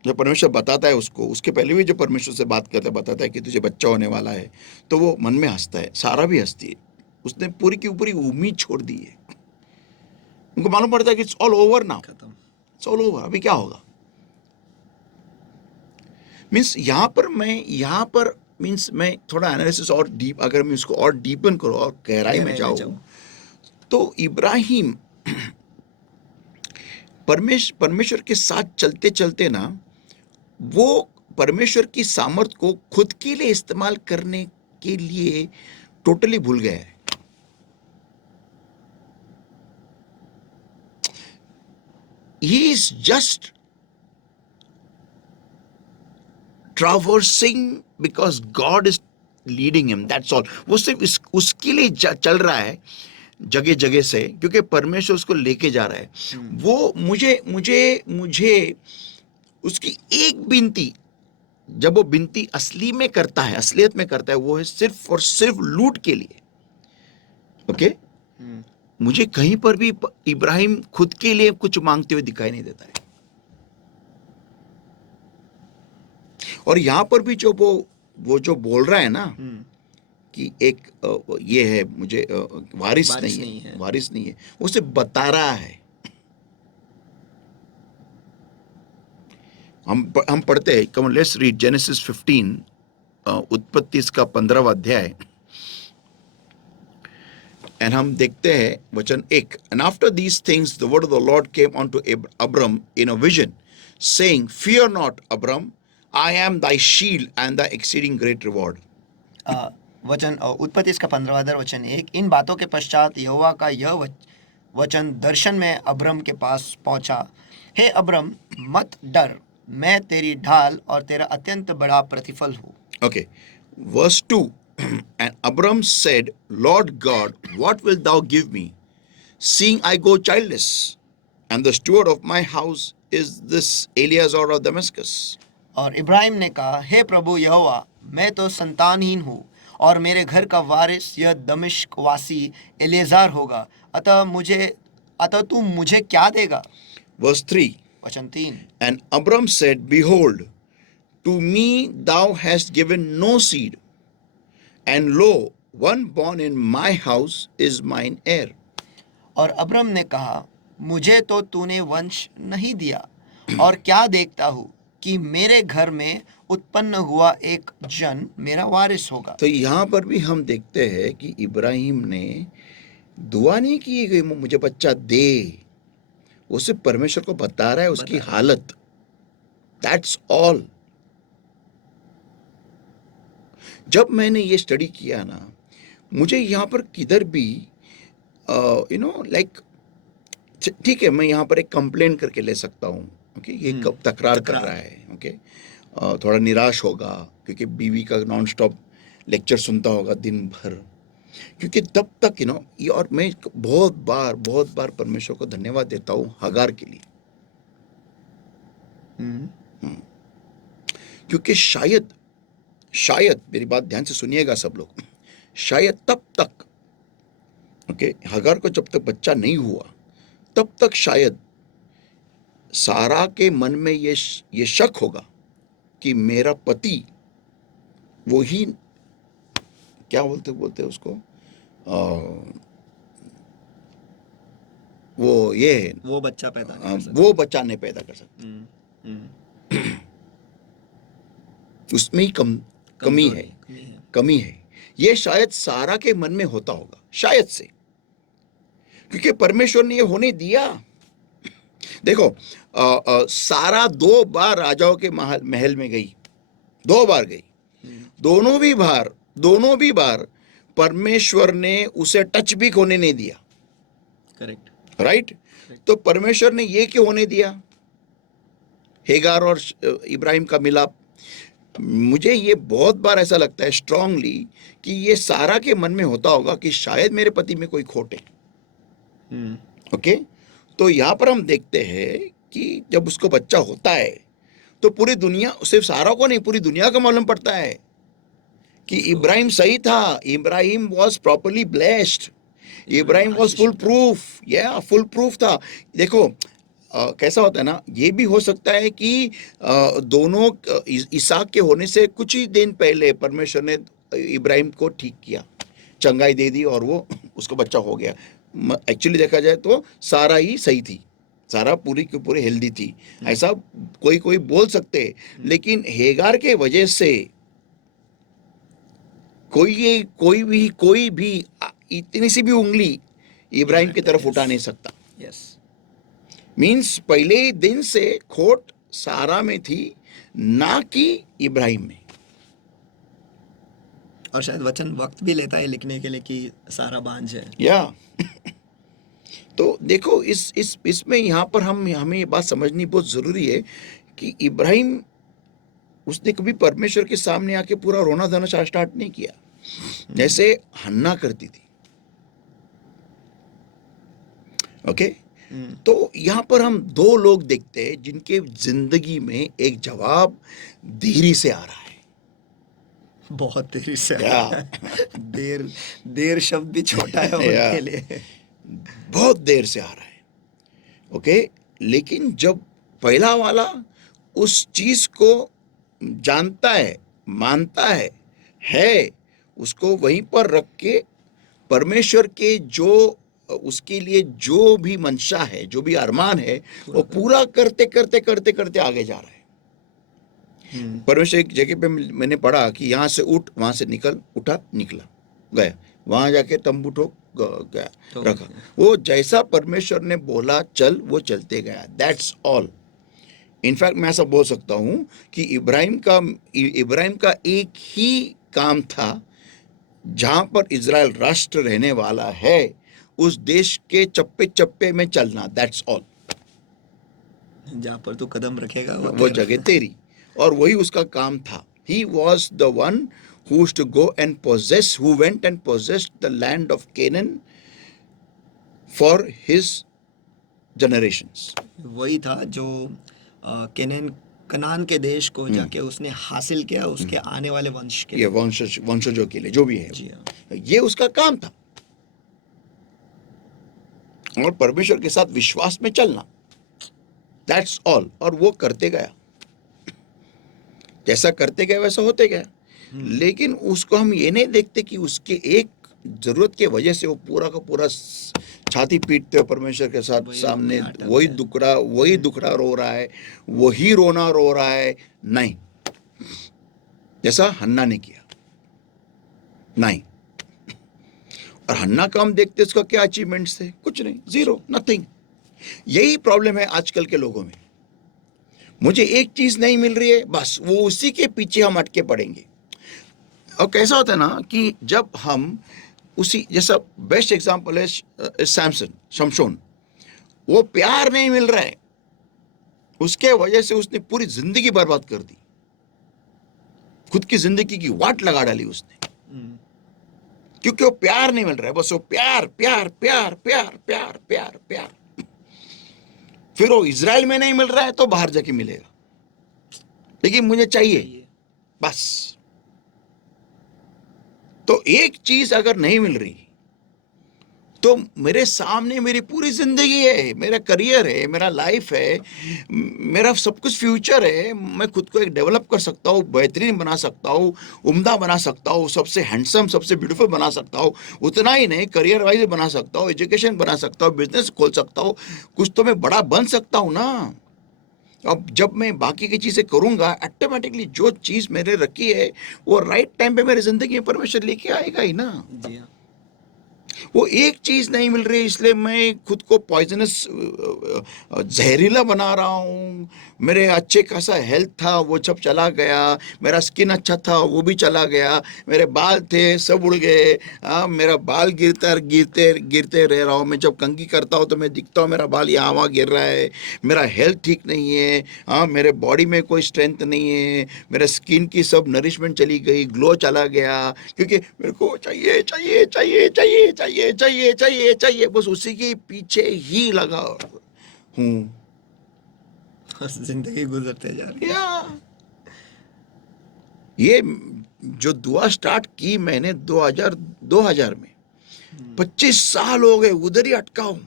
जब परमेश्वर बताता है उसको, उसके पहले भी जब परमेश्वर से बात करता है, बताता है कि तुझे बच्चा होने वाला है, तो वो मन में हंसता है, सारा भी हंसती है। उसने पूरी की पूरी उम्मीद छोड़ दी है। उनको मालूम पड़ता है कि it's all over now, it's all over, अभी क्या होगा। मीन्स यहाँ पर मीन्स मैं थोड़ा एनालिसिस और डीप, अगर मैं उसको और डीपन करूँ और गहराई में जाऊँ, तो इब्राहिम परमेश्वर के साथ चलते चलते ना, वो परमेश्वर की सामर्थ को खुद के लिए इस्तेमाल करने के लिए टोटली भूल गया है। He is just traversing because God is leading him, that's all। वो सिर्फ उसके लिए चल रहा है जगह जगह से, क्योंकि परमेश्वर उसको लेके जा रहा है। वो मुझे उसकी एक विनती, जब वो विनती असली में करता है, असलियत में करता है, वो है सिर्फ और सिर्फ लूट के लिए। ओके, मुझे कहीं पर भी इब्राहिम खुद के लिए कुछ मांगते हुए दिखाई नहीं देता है। और यहां पर भी जो वो जो बोल रहा है ना कि एक ये है, मुझे वारिस नहीं है, वो सिर्फ बता रहा है। हम पढ़ते हैं, कम लेट्स रीड जेनेसिस 15, उत्पत्ति इसका 15वां अध्याय, एंड हम देखते हैं वचन 1, and after these things the word of the Lord came unto Abram in a vision saying, fear not Abram, I am thy shield and the exceeding great reward. उत्पत्ति इसका 15वां अध्याय वचन 1, इन बातों के पश्चात यहोवा का यह वचन दर्शन में अब्रम के पास पहुंचा, हे अब्रम मत डर, मैं तेरी ढाल और तेरा अत्यंत बड़ा प्रतिफल हूँ. Okay, verse 2, and Abram said, Lord God, what wilt thou give me, seeing I go childless, and the steward of my house is this Eleazar of Damascus. और इब्राहिम ने कहा, हे प्रभु यहोवा, मैं तो संतानहीन हूँ और मेरे घर का वारिस यह दमिश्क वासी एलेजार होगा, अतः तू मुझे क्या देगा. Verse 3, वचन 3, and Abram said, Behold, to me thou hast given no seed, and lo, one born in my house is mine heir. और अब्रम ने कहा, मुझे तो तूने वंश नहीं दिया, और क्या देखता हूँ कि मेरे घर में उत्पन्न हुआ एक जन मेरा वारिस होगा. तो यहाँ पर भी हम देखते हैं कि इब्राहिम ने दुआ नहीं की कि मुझे बच्चा दे, वो सिर्फ परमेश्वर को बता रहा है उसकी हालत. That's all. जब मैंने ये स्टडी किया ना, मुझे यहाँ पर किधर भी लाइक ठीक है, मैं यहाँ पर एक कंप्लेन करके ले सकता हूँ, ओके, ये कब तकरार कर रहा है, ओके, थोड़ा निराश होगा क्योंकि बीवी का नॉन स्टॉप लेक्चर सुनता होगा दिन भर, क्योंकि तब तक ये, और मैं बहुत बार परमेश्वर को धन्यवाद देता हूँ हगार के लिए. क्योंकि शायद मेरी बात ध्यान से सुनिएगा सब लोग, शायद तब तक, ओके, हगार को जब तक बच्चा नहीं हुआ तब तक शायद सारा के मन में ये शक होगा कि मेरा पति वो ही, क्या बोलते उसको, वो बच्चा नहीं पैदा कर सकता. उसमें ही कमी है. ये शायद सारा के मन में होता होगा, शायद से, क्योंकि परमेश्वर ने ये होने दिया. देखो, सारा 2 बार राजाओं के महल में गई, 2 बार गई, दोनों भी बार परमेश्वर ने उसे टच भी होने नहीं दिया. Correct, right. तो परमेश्वर ने ये क्यों होने दिया? हेगार और इब्राहिम का मिलाप. मुझे ये बहुत बार ऐसा लगता है स्ट्रांगली कि ये सारा के मन में होता होगा कि शायद मेरे पति में कोई खोट है. ओके, तो यहाँ पर हम देखते हैं कि जब उसको बच्चा होता है तो पूरी दुनिया, सिर्फ सारा को नहीं, पूरी दुनिया को मालूम पड़ता है कि इब्राहिम सही था. Ibrahim was properly blessed. Ibrahim was full proof था. देखो कैसा होता है ना, ये भी हो सकता है कि दोनों इसहाक के होने से कुछ ही दिन पहले परमेश्वर ने इब्राहिम को ठीक किया, चंगाई दे दी और वो उसको बच्चा हो गया. एक्चुअली देखा जाए तो सारा ही सही थी, सारा पूरी की पूरी हेल्दी थी, ऐसा कोई बोल सकते हैं. लेकिन हेगार के वजह से कोई भी इतनी सी भी उंगली इब्राहिम की तरफ उठा नहीं सकता. मीन्स पहले ही दिन से खोट सारा में थी, ना कि इब्राहिम में. और शायद वचन वक्त भी लेता है लिखने के लिए कि सारा बांझ है. या तो देखो, इसमें यहाँ पर हमें ये बात समझनी बहुत जरूरी है कि इब्राहिम, उसने कभी परमेश्वर के सामने आके पूरा रोना धोना स्टार्ट नहीं किया जैसे हन्ना करती थी. ओके, तो यहाँ पर हम 2 लोग देखते हैं जिनके जिंदगी में एक जवाब देरी से आ रहा है. बहुत देरी से आ रहा है. देर शब्द भी छोटा है उनके लिए. बहुत देर से आ रहा है. ओके, लेकिन जब पहला वाला उस चीज को जानता है, मानता है, उसको वहीं पर रख के परमेश्वर के जो उसके लिए जो भी मंशा है, जो भी अरमान है, वो पूरा करते आगे जा रहा है. परमेश्वर एक जगह पे मैंने पढ़ा कि यहाँ से उठ, वहां से निकल, उठा, निकला, गया, वहां जाके तंबू ठोक गया, रखा। वो जैसा परमेश्वर ने बोला चल, वो चलते गया। That's all. इनफैक्ट मैं ऐसा बोल सकता हूं कि इब्राहिम का एक ही काम था, जहां पर इजराइल राष्ट्र रहने वाला है उस देश के चप्पे चप्पे में चलना। That's all. जहाँ पर तू कदम रखेगा वो जगह तेरी, और वही उसका काम था। He was the one who used to go and possess, who went and possessed the land of Canaan for his generations. वही था जो कनान के देश को जाके उसने हासिल किया उसके आने वाले वंश के ये वंशजों के लिए जो भी है, जी हाँ। ये उसका काम था। और परमेश्वर के साथ विश्वास में चलना, दैट्स ऑल। और वो करते गया, जैसा करते गए वैसा होते गया। लेकिन उसको हम ये नहीं देखते कि उसके एक जरूरत के वजह से वो पूरा का पूरा छाती पीटते हो परमेश्वर के साथ सामने, वही दुखड़ा रो रहा है, वही रोना रो रहा है। नहीं, जैसा हन्ना ने किया, नहीं। और हन्ना का हम देखते उसका क्या अचीवमेंट्स थे? कुछ नहीं, जीरो, नथिंग। यही प्रॉब्लम है आजकल के लोगों में। मुझे एक चीज नहीं मिल रही है, बस वो उसी के पीछे हम अटके पड़ेंगे। और कैसा होता है ना कि जब हम उसी, जैसा बेस्ट एग्जांपल है शमशोन। वो प्यार नहीं मिल रहा है, उसके वजह से उसने पूरी जिंदगी बर्बाद कर दी, खुद की जिंदगी की वाट लगा डाली उसने, क्योंकि वो प्यार नहीं मिल रहा है। बस वो प्यार प्यार प्यार प्यार प्यार प्यार प्यार। फिर वो इजराइल में नहीं मिल रहा है तो बाहर जाके मिलेगा, लेकिन मुझे चाहिए बस। तो एक चीज अगर नहीं मिल रही तो मेरे सामने मेरी पूरी जिंदगी है, मेरा करियर है, मेरा लाइफ है, मेरा सब कुछ फ्यूचर है। मैं खुद को एक डेवलप कर सकता हूँ, बेहतरीन बना सकता हूँ, उम्दा बना सकता हूँ, सबसे हैंडसम, सबसे ब्यूटीफुल बना सकता हूँ। उतना ही नहीं, करियर वाइज बना सकता हूँ, एजुकेशन बना सकता हूँ, बिजनेस खोल सकता हूँ, कुछ तो मैं बड़ा बन सकता हूँ ना। अब जब मैं बाकी की चीजें करूंगा, ऑटोमेटिकली जो चीज मेरे रखी है वो राइट टाइम पे मेरी जिंदगी में परमेश्वर लेके आएगा ही ना। जी हाँ। वो एक चीज नहीं मिल रही, इसलिए मैं खुद को पॉइजनस, जहरीला बना रहा हूँ। मेरे अच्छे खासा हेल्थ था, वो सब चला गया। मेरा स्किन अच्छा था, वो भी चला गया। मेरे बाल थे, सब उड़ गए। मेरा बाल गिरते गिरते रह रहा हूँ। मैं जब कंघी करता हूँ तो मैं दिखता हूँ मेरा बाल यहाँ वहाँ गिर रहा है। मेरा हेल्थ ठीक नहीं है। मेरे बॉडी में कोई स्ट्रेंथ नहीं है। मेरे स्किन की सब नरिशमेंट चली गई, ग्लो चला गया, क्योंकि मेरे को चाहिए चाहिए चाहिए चाहिए चाहिए चाहिए चाहिए चाहिए, बस उसी के पीछे ही लगा हूँ। जिंदगी गुजरते जा रही है। ये जो दुआ स्टार्ट की मैंने 2000 में, 25 साल हो गए उधर ही अटका हूं।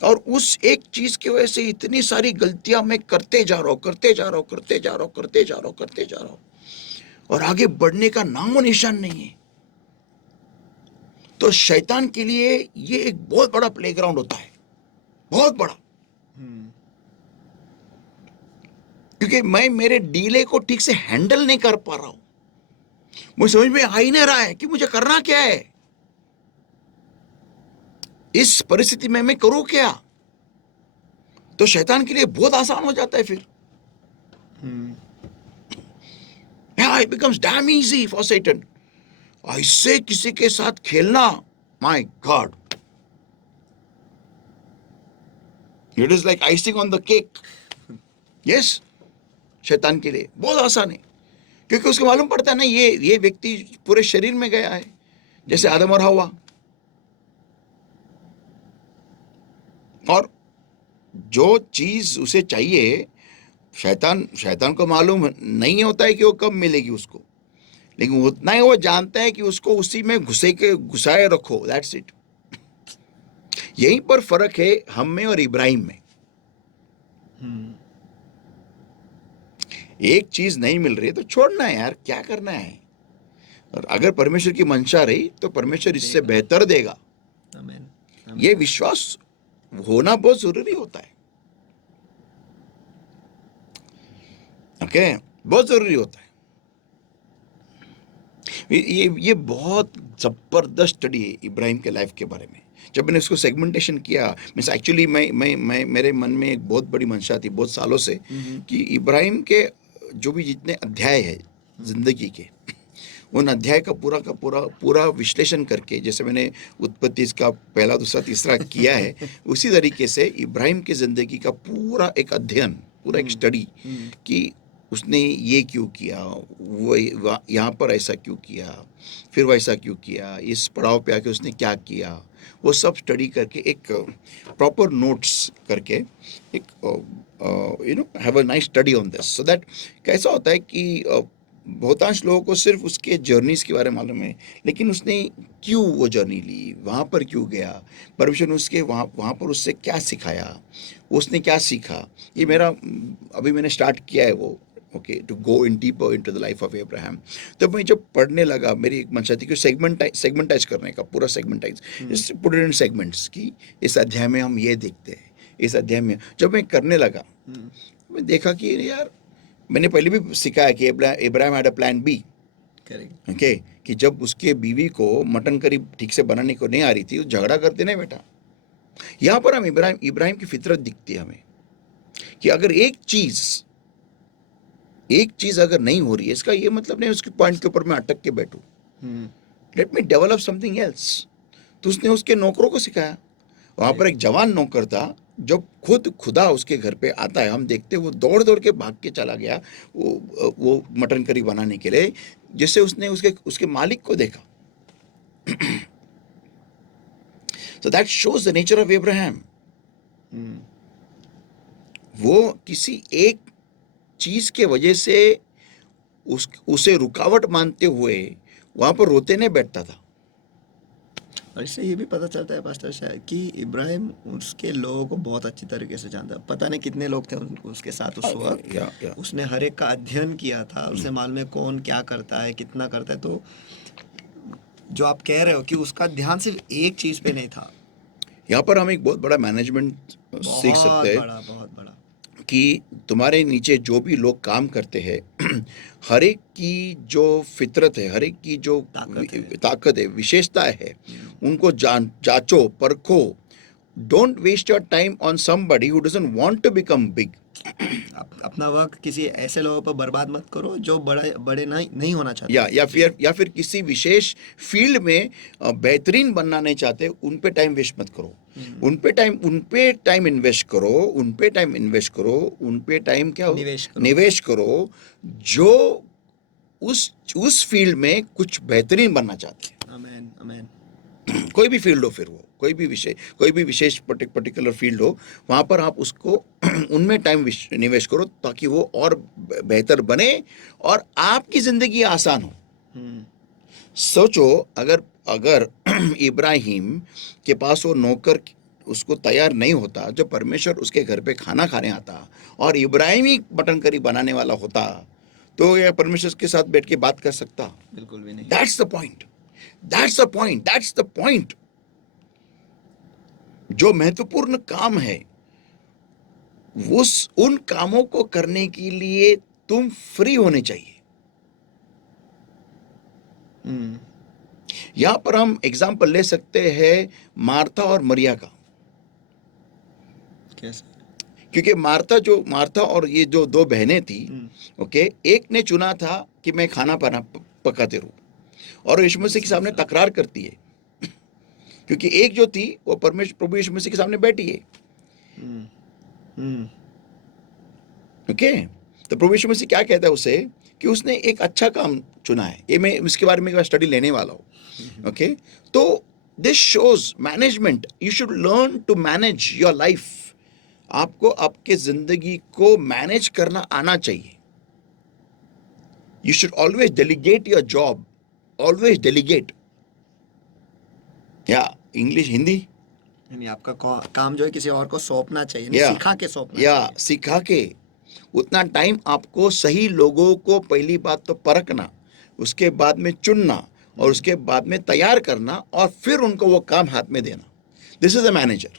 और उस एक चीज की वजह से इतनी सारी गलतियां मैं करते जा रहा हूं, और आगे बढ़ने का नामो निशान नहीं है। तो शैतान के लिए ये एक बहुत बड़ा प्लेग्राउंड होता है, बहुत बड़ा। क्योंकि मैं मेरे डीले को ठीक से हैंडल नहीं कर पा रहा हूं। मुझे समझ में आ ही नहीं रहा है कि मुझे करना क्या है। इस परिस्थिति में मैं करूं क्या? तो शैतान के लिए बहुत आसान हो जाता है फिर। It becomes damn easy for Satan. ऐसे किसी के साथ खेलना, my God, it is like icing on the cake. Yes, शैतान के लिए बहुत आसान है, क्योंकि उसको मालूम पड़ता है ना, ये व्यक्ति पूरे शरीर में गया है, जैसे आदम और हवा। और जो चीज उसे चाहिए, शैतान को मालूम नहीं होता है कि वो कब मिलेगी उसको, लेकिन उतना ही वो जानता है कि उसको उसी में घुसाए रखो। That's it. यहीं पर फर्क है हम में और इब्राहिम में। एक चीज नहीं मिल रही तो छोड़ना है यार, क्या करना है। और अगर परमेश्वर की मंशा रही तो परमेश्वर इससे बेहतर देगा। ये विश्वास होना बहुत जरूरी होता है। ओके, बहुत जरूरी होता है। ये बहुत जबरदस्त स्टडी है इब्राहिम के लाइफ के बारे में। जब मैंने उसको सेगमेंटेशन किया, मीन्स एक्चुअली मैं मेरे मन में एक बहुत बड़ी मंशा थी बहुत सालों से कि इब्राहिम के जो भी जितने अध्याय है जिंदगी के, उन अध्याय का पूरा विश्लेषण करके, जैसे मैंने उत्पत्ति का पहला दूसरा तीसरा किया है, उसी तरीके से इब्राहिम की जिंदगी का पूरा एक अध्ययन, पूरा एक स्टडी कि उसने ये क्यों किया, वो यहाँ पर ऐसा क्यों किया, फिर वैसा क्यों किया, इस पड़ाव पे आके उसने क्या किया, वो सब स्टडी करके एक प्रॉपर नोट्स करके एक have a nice study on this, so that कैसा होता है कि बहुतांश लोगों को सिर्फ उसके जर्नीज के बारे में मालूम है, लेकिन उसने क्यों वो जर्नी ली, वहाँ पर क्यों गया, परमेश्वर ने उसके वहाँ पर उससे क्या सिखाया, उसने क्या सीखा। ये मेरा अभी मैंने स्टार्ट किया है वो, okay, to go in deeper into the life of Abraham. तो मैं जब पढ़ने लगा, मेरी एक मंशा थी कि सेगमेंटाइज करने का, पूरा segmentise, put it in segments, कि इस अध्याय में हम ये देखते हैं, इस अध्याय में। जब मैं करने लगा, मैं देखा कि यार, मैंने पहले भी सीखा है कि Ibrahim had a plan B, okay, कि जब उसके बीवी को मटन करी ठीक से बनाने को नहीं आ रही थी, वो झगड़ा करते नहीं बेटा। यहाँ पर हम इब्राहिम की फितरत दिखती है हमें कि अगर एक चीज अगर नहीं हो रही है, इसका ये मतलब नहीं उसके पॉइंट के ऊपर मैं अटक के बैठूं, let me develop something else. तो उसने उसके नौकरों को सिखाया। वहां पर एक जवान नौकर था, जब खुद खुदा उसके घर पे आता है, हम देखते वो दौड़ दौड़ के भाग के चला गया वो मटन करी बनाने के लिए, जिससे उसने उसके मालिक को देखा। So that shows the nature of Abraham. वो किसी एक चीज के वजह से उसे रुकावट मानते हुए वहां पर रोते नहीं बैठता था। और इससे ये भी पता चलता है पास्टर शायद कि इब्राहिम उसके लोगों को बहुत अच्छी तरीके से जानता। पता नहीं कितने लोग थे उसके साथ उस वक्त। उसने हर एक का अध्ययन किया था, उसे मालूम है कौन क्या करता है, कितना करता है। तो जो आप कह रहे हो कि उसका ध्यान सिर्फ एक चीज पे नहीं था। यहाँ पर हम एक बहुत बड़ा मैनेजमेंट सीख सकते हैं, बहुत बड़ा कि तुम्हारे नीचे जो भी लोग काम करते हैं, हर एक की जो फितरत है, हर एक की जो ताकत है, विशेषता है, उनको जांचो, परखो। Don't waste your time on somebody who doesn't want to become big. अपना वक्त किसी ऐसे लोगों पर बर्बाद मत करो जो बड़े नहीं होना चाहते, या फिर किसी विशेष फील्ड में बेहतरीन बनना नहीं चाहते, उन पे टाइम वेस्ट मत करो। उन पे टाइम इन्वेस्ट करो, उन पे टाइम क्या निवेश करो जो उस फील्ड में कुछ बेहतरीन बनना चाहते हैं। आमीन, आमीन। कोई भी फील्ड हो, फिर वो कोई भी विशेष पर्टिकुलर फील्ड हो, वहां पर आप उसको उनमें टाइम निवेश करो, ताकि वो और बेहतर बने और आपकी जिंदगी आसान हो। सोचो, अगर इब्राहिम के पास वो नौकर उसको तैयार नहीं होता, जो परमेश्वर उसके घर पे खाना खाने आता, और इब्राहिम ही मटन करी बनाने वाला होता, तो यह परमेश्वर के साथ बैठ के बात कर सकता? बिल्कुल भी नहीं। That's the point. जो महत्वपूर्ण काम है, उन कामों को करने के लिए तुम फ्री होने चाहिए। यहां पर हम एग्जाम्पल ले सकते हैं मार्था और मरिया का। कैसे? क्योंकि मार्था और ये जो दो बहनें थी, ओके, एक ने चुना था कि मैं खाना पकाते रहूं, और यीशु मसीह के सामने तकरार करती है, क्योंकि एक जो थी वो प्रभु यीशु मसीह के सामने बैठी है। ओके, तो प्रभु यीशु मसीह क्या कहता है उसे, कि उसने एक अच्छा काम चुना है। ये मैं इसके बारे में स्टडी लेने वाला हूँ। ओके, तो this shows management. You should learn to manage your life. आपको आपके जिंदगी को मैनेज करना आना चाहिए। You should always delegate your job, always delegate. या इंग्लिश, हिंदी, यानी आपका काम जो है किसी और को सौंपना चाहिए, नहीं सिखा के सौंपना चाहिए। सिखा के। उतना टाइम आपको सही लोगों को पहली बात तो परखना, उसके बाद में चुनना, और उसके बाद में तैयार करना, और फिर उनको वो काम हाथ में देना। This is a manager.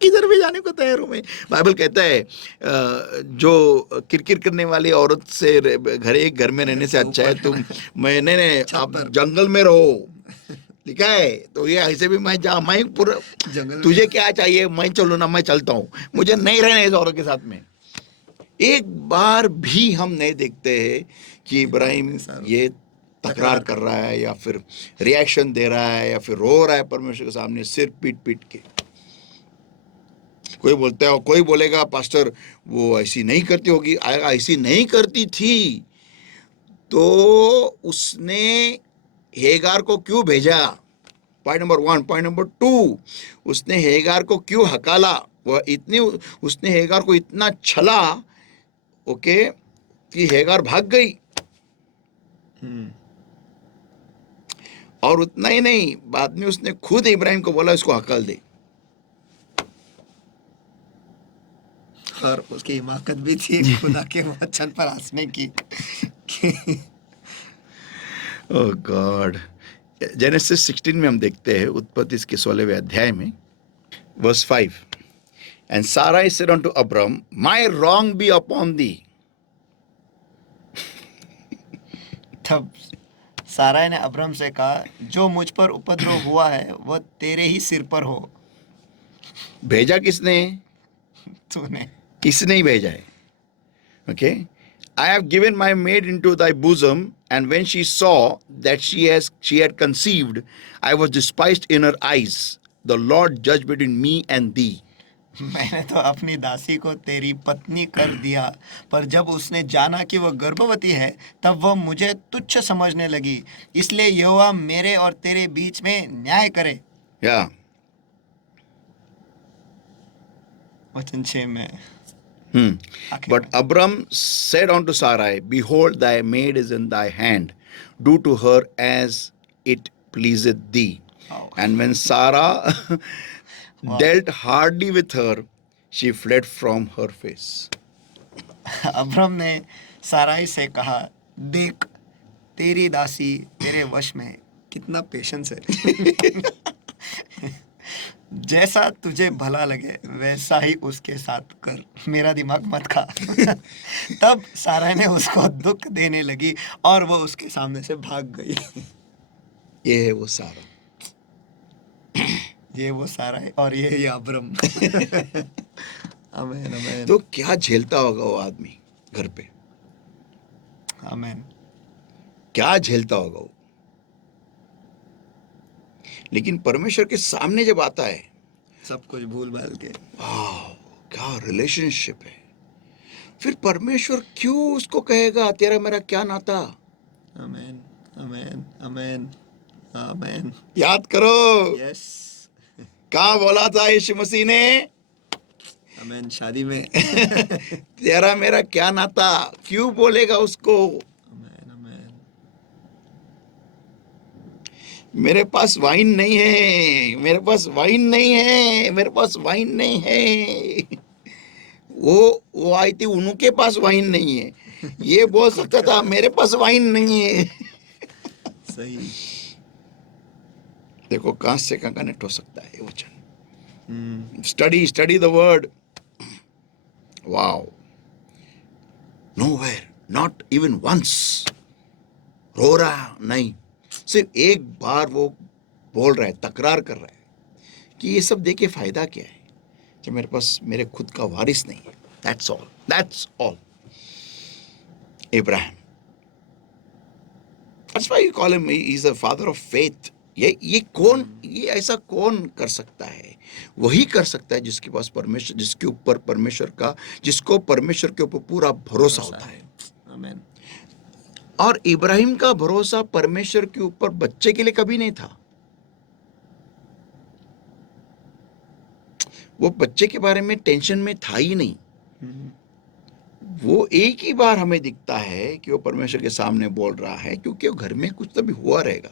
किधर भी जाने को तैयार हूं मैं। बाइबल कहता है जो किरकिर करने वाली औरत से घर में रहने से अच्छा है तुम मैंने आप जंगल में रहो, लिखा है। तो ये ऐसे भी मैं पूरा तुझे क्या चाहिए, मैं चलू ना, मैं चलता हूँ, मुझे नहीं रहना इस औरत के साथ में। एक बार भी हम नहीं देखते हैं कि इब्राहिम ये तकरार कर रहा है या फिर रिएक्शन दे रहा है या फिर रो रहा है परमेश्वर के सामने सिर पीट पीट के। कोई बोलता है, कोई बोलेगा पास्टर वो ऐसी नहीं करती होगी, ऐसी नहीं करती थी तो उसने हेगार को क्यों भेजा? Point number 1। पॉइंट नंबर 2, उसने हेगार को क्यों हकाला? वह इतनी उसने हेगार को इतना छला, ओके, कि हेगार भाग गई। और उतना ही नहीं, बाद में उसने खुद इब्राहिम को बोला इसको हकल दे। और उसकी हिमाकत भी थी खुदा के वचन पर हंसने की। ओह गॉड। जेनेसिस 16 में हम देखते हैं, उत्पत्ति के 16वें अध्याय में verse 5, and Sarai said unto Abram, my wrong be upon thee। तब साराय ने अब्राम से कहा, जो मुझ पर उपद्रव हुआ है वह तेरे ही सिर पर हो। भेजा किसने? तूने। इसने ही भेजा है। Okay, I have given my maid into thy bosom, and when she saw that she had conceived, I was despised in her eyes. The Lord judge between me and thee। मैंने तो अपनी दासी को तेरी पत्नी कर दिया, पर जब उसने जाना कि वह गर्भवती है तब वह मुझे तुच्छ समझने लगी, इसलिए यहोवा मेरे और तेरे बीच में न्याय करे। Yeah. वचन 6 में But Abram said unto Sarai, behold, thy maid is in thy hand. Do to her as it pleaseth thee. Wow. And when Sarah dealt hardly with her, she fled from her face। Abram ने साराई से कहा, देख तेरी दासी तेरे वश में। कितना पेशेंस है। जैसा तुझे भला लगे वैसा ही उसके साथ कर, मेरा दिमाग मत खा। तब सारा ने उसको दुख देने लगी और वो उसके सामने से भाग गई। ये है वो सारा। ये वो सारा है और ये अब्राम। आमीन आमीन। तो क्या झेलता होगा वो आदमी घर पे? आमीन। क्या झेलता होगा वो? लेकिन परमेश्वर के सामने जब आता है, सब कुछ भूल भाल के, क्या रिलेशनशिप है। फिर परमेश्वर क्यों उसको कहेगा तेरा मेरा क्या नाता? आमीन आमीन आमीन आमीन। याद करो, यस, क्या बोला था यीशु मसीह ने? आमीन। शादी में तेरा मेरा क्या नाता, क्यों बोलेगा उसको? आमीन आमीन। मेरे पास वाइन नहीं है, मेरे पास वाइन नहीं है, मेरे पास वाइन नहीं है। वो आई थी, उनके पास वाइन नहीं है। ये बोल सकता था मेरे पास वाइन नहीं है। सही। देखो कहां से कहां कनेक्ट हो सकता है ये वचन। Study the word. Wow. Nowhere, not even once रो रहा नहीं, सिर्फ एक बार वो बोल रहा है, तकरार कर रहा है कि ये सब देके फायदा क्या है जब मेरे पास मेरे खुद का वारिस नहीं है। That's all, that's all. Ibrahim, that's why you call him, he is a father of faith. ये कौन, ये ऐसा कौन कर सकता है? वही कर सकता है जिसके पास परमेश्वर, जिसके ऊपर परमेश्वर का, जिसको परमेश्वर के ऊपर पूरा भरोसा होता है। आमीन। और इब्राहिम का भरोसा परमेश्वर के ऊपर बच्चे के लिए कभी नहीं था। वो बच्चे के बारे में टेंशन में था ही नहीं। वो एक ही बार हमें दिखता है कि वो परमेश्वर के सामने बोल रहा है, क्योंकि वो घर में कुछ तो भी हुआ रहेगा,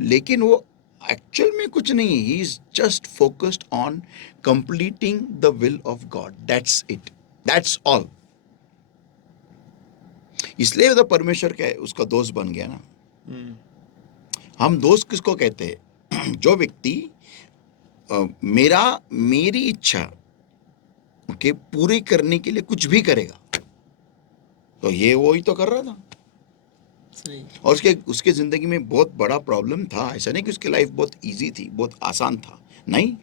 लेकिन वो एक्चुअल में कुछ नहीं। He is just focused on completing the will of God. That's it, that's all. इसलिए तो परमेश्वर का उसका दोस्त बन गया ना। हम दोस्त किसको कहते हैं? जो व्यक्ति मेरी इच्छा के पूरी करने के लिए कुछ भी करेगा। तो ये वो ही तो कर रहा था। सही। और उसके जिंदगी में बहुत बड़ा प्रॉब्लम था। ऐसा नहीं कि उसकी लाइफ बहुत इजी थी, बहुत आसान था, नहीं।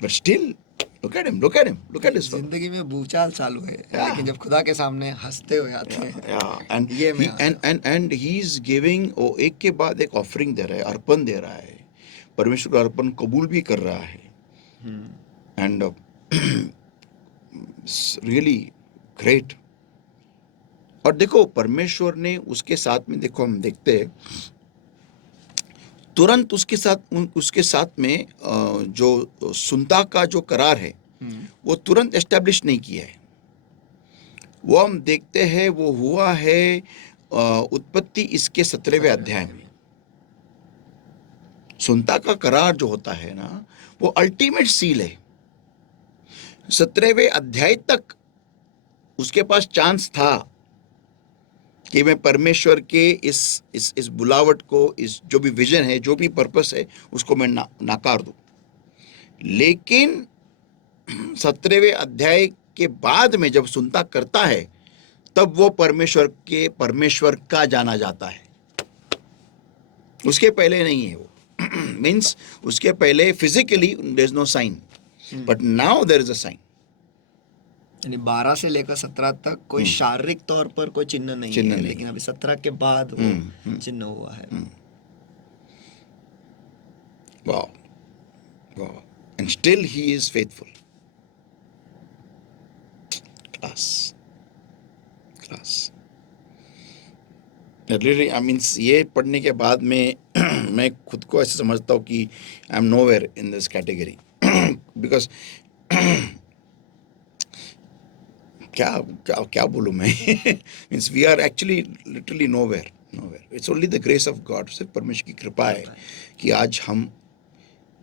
But still look at him, look at him, look at this fellow. जिंदगी में भूचाल चालू है, Yeah. लेकिन जब खुदा के सामने हंसते हुए आते हैं, Yeah, and ये मैं and he is giving, वो एक के बाद एक ऑफरिंग दे रहा है, अर्पण दे रहा है, परमेश्वर का अर्पण कबूल भी कर रहा है। And really great. और देखो परमेश्वर ने उसके साथ में, देखो हम देखते हैं तुरंत उसके साथ में जो सुनता का जो करार है वो तुरंत एस्टेब्लिश नहीं किया है। वो हम देखते हैं वो हुआ है उत्पत्ति इसके 17वें अध्याय में। सुनता का करार जो होता है ना, वो अल्टीमेट सील है। 17वें अध्याय तक उसके पास चांस था कि मैं परमेश्वर के इस बुलावट को, इस जो भी विजन है, जो भी पर्पस है, उसको मैं नाकार दूं। लेकिन 17वें अध्याय के बाद में जब सुनता करता है, तब वो परमेश्वर का जाना जाता है। उसके पहले नहीं है वो। मीन्स उसके पहले physically there is no sign, but now there is a sign. यानी 12 से लेकर 17 तक कोई शारीरिक तौर पर कोई चिन्ह नहीं है, लेकिन अभी 17 के बाद वो चिन्ह हुआ है। वाह वाह। And still he is faithful. Class class. Literally, I mean, ये पढ़ने के बाद में मैं खुद को ऐसे समझता हूँ कि I am nowhere in this category. Because क्या बोलूँ मैं। Means we are actually literally nowhere. It's only the grace of God. सिर्फ परमेश्वर की कृपा है कि आज हम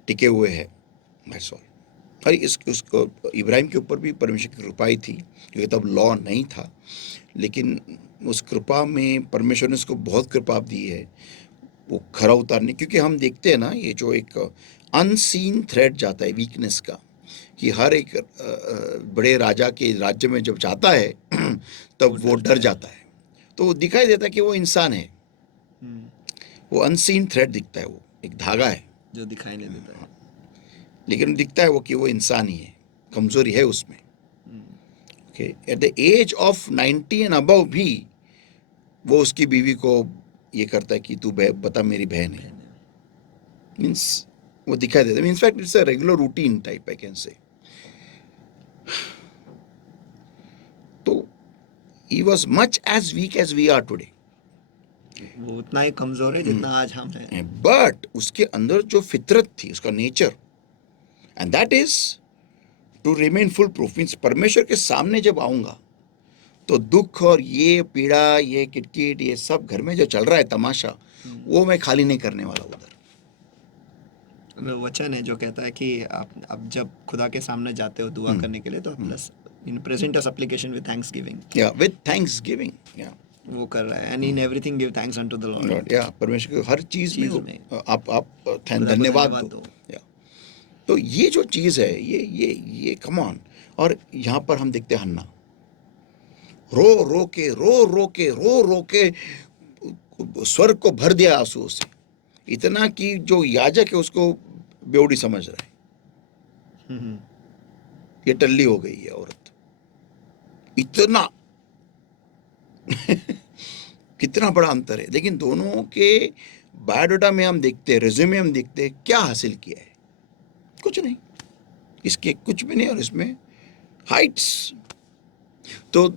टिके हुए हैं। That's all. और उसको इब्राहिम के ऊपर भी परमेश्वर की कृपा ही थी, क्योंकि तब लॉ नहीं था। लेकिन उस कृपा में परमेश्वर ने उसको बहुत कृपा दी है वो खरा उतारने। क्योंकि हम देखते हैं ना, ये जो एक अनसीन थ्रेड जाता है वीकनेस का, कि हर एक बड़े राजा के राज्य में जब जाता है तब वो डर जाता है। तो वो दिखाई देता है कि वो इंसान है। वो अनसीन थ्रेड दिखता है, वो एक धागा है जो दिखाई नहीं देता है, लेकिन दिखता है वो कि वो इंसान ही है, कमजोरी है उसमें। Okay, at the age of 90 and above भी वो उसकी बीवी को ये करता है कि तू बता मेरी बहन है। मीन्स वो दिखाई देता है। In fact it's a regular routine type, I can say. तो he was much as weak as we are today. वो उतना ही कमजोर है जितना आज हम हैं। बट उसके अंदर जो फितरत थी, उसका nature, and that is to remain full proof. Means परमेश्वर के सामने जब आऊंगा तो दुख और ये पीड़ा, ये किटकिट, ये सब घर में जो चल रहा है तमाशा, वो मैं खाली नहीं करने वाला उधर। वचन है जो कहता है कि आप जब खुदा के सामने जाते हो दुआ करने के लिए, तो plus in present supplication with thanksgiving, या विद थैंक्सगिविंग, या वो कर रहा है। And in everything give thanks unto the lord. या परमेश्वर को हर चीज में आप धन्यवाद दो। या तो ये जो चीज है, ये कम ऑन। और यहाँ पर हम देखते हैं हन्ना रो रो के स्वर को भर दिया आंसुओं से, इतना कि जो याजक है उसको बेवड़ी समझ रहा है। ये टल्ली हो गई है औरत, इतना। कितना बड़ा अंतर है। लेकिन दोनों के बायोडाटा में हम देखते हैं, रिज्यूमे हम देखते हैं, क्या हासिल किया है? कुछ नहीं। इसके कुछ भी नहीं, और इसमें हाइट्स। तो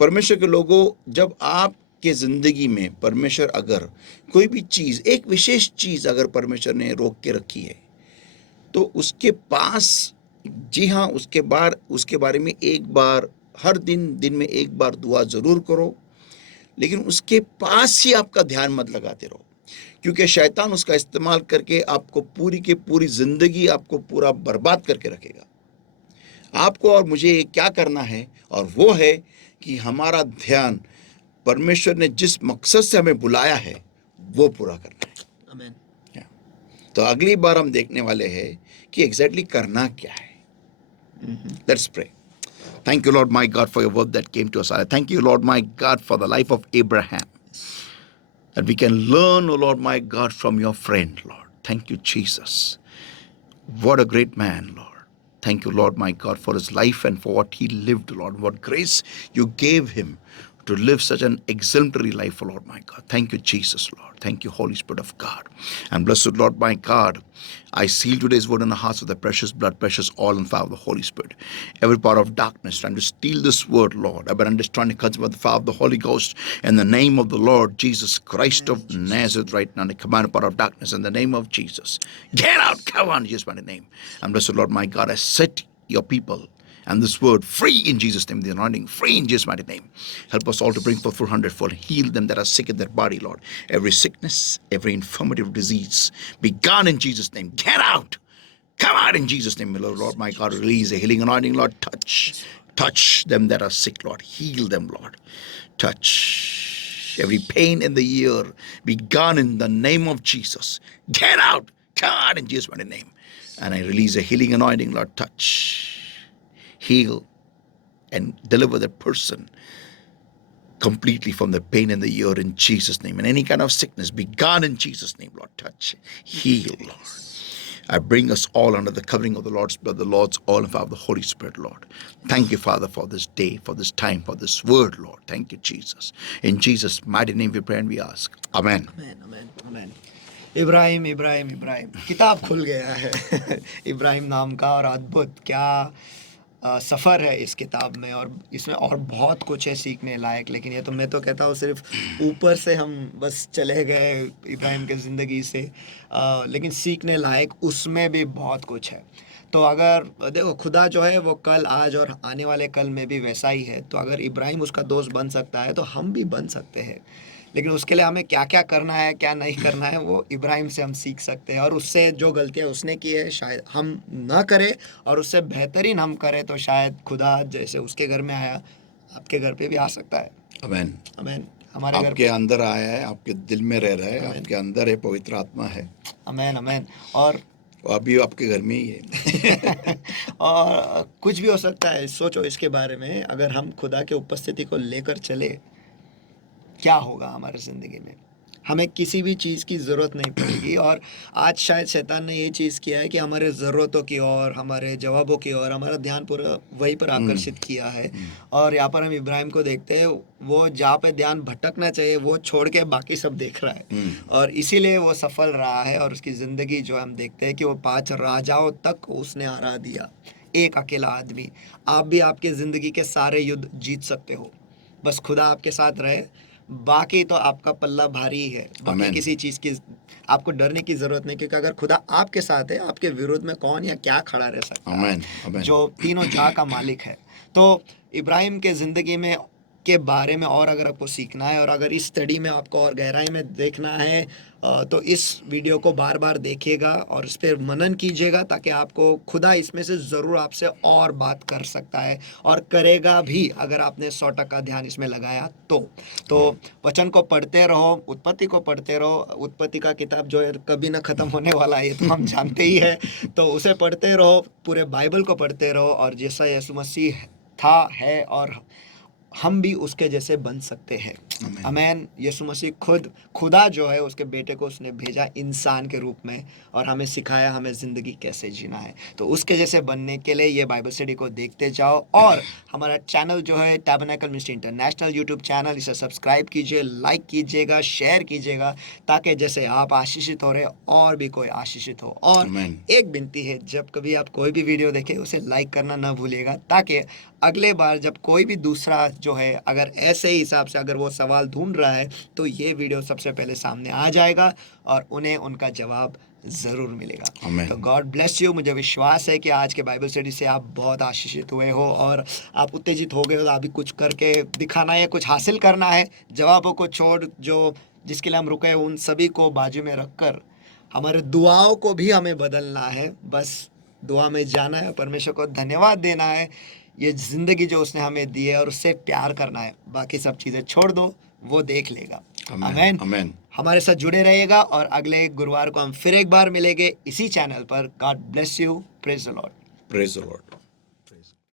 परमेश्वर के लोगों, जब आपके जिंदगी में परमेश्वर अगर कोई भी चीज, एक विशेष चीज अगर परमेश्वर ने रोक के रखी है, तो उसके पास, जी हाँ, उसके बारे में एक बार, हर दिन में एक बार दुआ जरूर करो। लेकिन उसके पास ही आपका ध्यान मत लगाते रहो, क्योंकि शैतान उसका इस्तेमाल करके आपको पूरी की पूरी जिंदगी आपको पूरा बर्बाद करके रखेगा। आपको और मुझे क्या करना है, और वो है कि हमारा ध्यान परमेश्वर ने जिस मकसद से हमें बुलाया है वो पूरा करना है। आमेन। तो अगली बार हम देखने वाले हैं कि एग्जैक्टली करना क्या है। Let's pray. Thank you, Lord my God, for your word that came to us. I thank you, Lord my God, for the life of Abraham, that we can learn, oh Lord my God, from your friend, Lord. Thank you, Jesus. What a great man, Lord. Thank you, Lord my God, for his life and for what he lived, Lord. What grace you gave him to live such an exemplary life, oh Lord my God. Thank you, Jesus, Lord. Thank you, Holy Spirit of God. And blessed Lord my God, I seal today's word in the hearts of the precious blood, precious oil and fire of the Holy Spirit. Every power of darkness trying to steal this word, Lord, I'm just trying to cut by the fire of the Holy Ghost in the name of the Lord Jesus Christ of Nazareth right now. The command power of darkness in the name of Jesus. Get out, come on, just by the name. And blessed Lord my God, I set your people and this word free in Jesus' name, the anointing free in Jesus' mighty name. Help us all to bring forth 400-fold. Heal them that are sick in their body, Lord. Every sickness, every infirmity of disease, be gone in Jesus' name. Get out. Come out in Jesus' name, Lord my God. Release a healing anointing, Lord. Touch them that are sick, Lord. Heal them, Lord. Touch every pain in the ear. Be gone in the name of Jesus. Get out. Come out in Jesus' mighty name. And I release a healing anointing, Lord. Touch, heal, and deliver the person completely from the pain in the ear in Jesus' name. And any kind of sickness, be gone in Jesus' name, Lord. Touch, heal, Lord. I bring us all under the covering of the Lord's blood, the Lord's oil and fire of the Holy Spirit, Lord. Thank you, Father, for this day, for this time, for this word, Lord. Thank you, Jesus. In Jesus' mighty name we pray and we ask. Amen. Amen, amen, amen. Ibrahim Ibrahim Ibrahim किताब खुल गया है इब्राहिम नाम का, और अद्भुत क्या सफ़र है इस किताब में, और इसमें और बहुत कुछ है सीखने लायक। लेकिन ये तो मैं तो कहता हूँ सिर्फ ऊपर से हम बस चले गए इब्राहिम के ज़िंदगी से, लेकिन सीखने लायक उसमें भी बहुत कुछ है। तो अगर देखो खुदा जो है वो कल, आज और आने वाले कल में भी वैसा ही है। तो अगर इब्राहिम उसका दोस्त बन सकता है तो हम भी बन सकते हैं। लेकिन उसके लिए हमें क्या क्या करना है, क्या नहीं करना है, वो इब्राहिम से हम सीख सकते हैं। और उससे जो गलतियां उसने की है शायद हम ना करें, और उससे बेहतरीन हम करें, तो शायद खुदा जैसे उसके घर में आया आपके घर पे भी आ सकता है। आमेन। आमेन। हमारे घर आपके अंदर आया है, आपके दिल में रह रहा है, आमेन। आपके अंदर है, पवित्र आत्मा है। आमेन आमेन। और अभी आपके घर में ही है। और कुछ भी हो सकता है। सोचो इसके बारे में, अगर हम खुदा के उपस्थिति को लेकर चले, क्या होगा हमारे ज़िंदगी में। हमें किसी भी चीज़ की ज़रूरत नहीं पड़ेगी। और आज शायद शैतान ने ये चीज़ किया है कि हमारे ज़रूरतों की ओर, हमारे जवाबों की ओर हमारा ध्यान पूरा वहीं पर आकर्षित किया है। और यहाँ पर हम इब्राहिम को देखते हैं, वो जहाँ पे ध्यान भटकना चाहिए वो छोड़ के बाकी सब देख रहा है, और इसीलिए वो सफल रहा है। और उसकी ज़िंदगी जो हम देखते हैं कि वो 5 राजाओं तक उसने हरा दिया, एक अकेला आदमी। आप भी आपके ज़िंदगी के सारे युद्ध जीत सकते हो, बस खुदा आपके साथ रहे। बाकी तो आपका पल्ला भारी है। बाकी Amen. किसी चीज़ की आपको डरने की ज़रूरत नहीं, क्योंकि अगर खुदा आपके साथ है, आपके विरोध में कौन या क्या खड़ा रह सकता है। Amen. Amen. जो तीनों जहाँ का मालिक है। तो इब्राहिम के ज़िंदगी में के बारे में और अगर आपको सीखना है, और अगर इस स्टडी में आपको और गहराई में देखना है, तो इस वीडियो को बार बार देखिएगा और इस पर मनन कीजिएगा, ताकि आपको खुदा इसमें से ज़रूर आपसे और बात कर सकता है, और करेगा भी अगर आपने 100% ध्यान इसमें लगाया तो वचन को पढ़ते रहो, उत्पत्ति को पढ़ते रहो। उत्पत्ति का किताब जो है कभी ना ख़त्म होने वाला है, ये तो हम जानते ही है। तो उसे पढ़ते रहो, पूरे बाइबल को पढ़ते रहो, और जैसा यीशु मसीह था, है, और हम भी उसके जैसे बन सकते हैं। आमेन। यीशु मसीह खुदा जो है, उसके बेटे को उसने भेजा इंसान के रूप में, और हमें सिखाया हमें ज़िंदगी कैसे जीना है। तो उसके जैसे बनने के लिए ये बाइबल स्टडी को देखते जाओ। और हमारा चैनल जो है tabernacle ministry international YouTube channel, इसे सब्सक्राइब कीजिए, लाइक कीजिएगा, शेयर कीजिएगा, ताकि जैसे आप आशीषित हो रहे और भी कोई आशीषित हो। और एक विनती है, जब कभी आप कोई भी वीडियो देखें उसे लाइक करना ना भूलिएगा, ताकि अगले बार जब कोई भी दूसरा जो है अगर ऐसे ही हिसाब से अगर वो सवाल ढूंढ रहा है, तो ये वीडियो सबसे पहले सामने आ जाएगा और उन्हें उनका जवाब ज़रूर मिलेगा। तो गॉड ब्लेस यू। मुझे विश्वास है कि आज के बाइबल स्टडी से आप बहुत आशीषित हुए हो, और आप उत्तेजित हो गए हो। अभी कुछ करके दिखाना है, कुछ हासिल करना है। जवाबों को छोड़, जो जिसके लिए हम रुके हैं, उन सभी को बाजू में रख कर हमारे दुआओं को भी हमें बदलना है। बस दुआ में जाना है, परमेश्वर को धन्यवाद देना है, ये ज़िंदगी जो उसने हमें दी है, और उससे प्यार करना है। बाकी सब चीज़ें छोड़ दो, वो देख लेगा। आमेन। हमारे साथ जुड़े रहिएगा और अगले गुरुवार को हम फिर एक बार मिलेंगे इसी चैनल पर। God bless you, praise the Lord. Praise the Lord.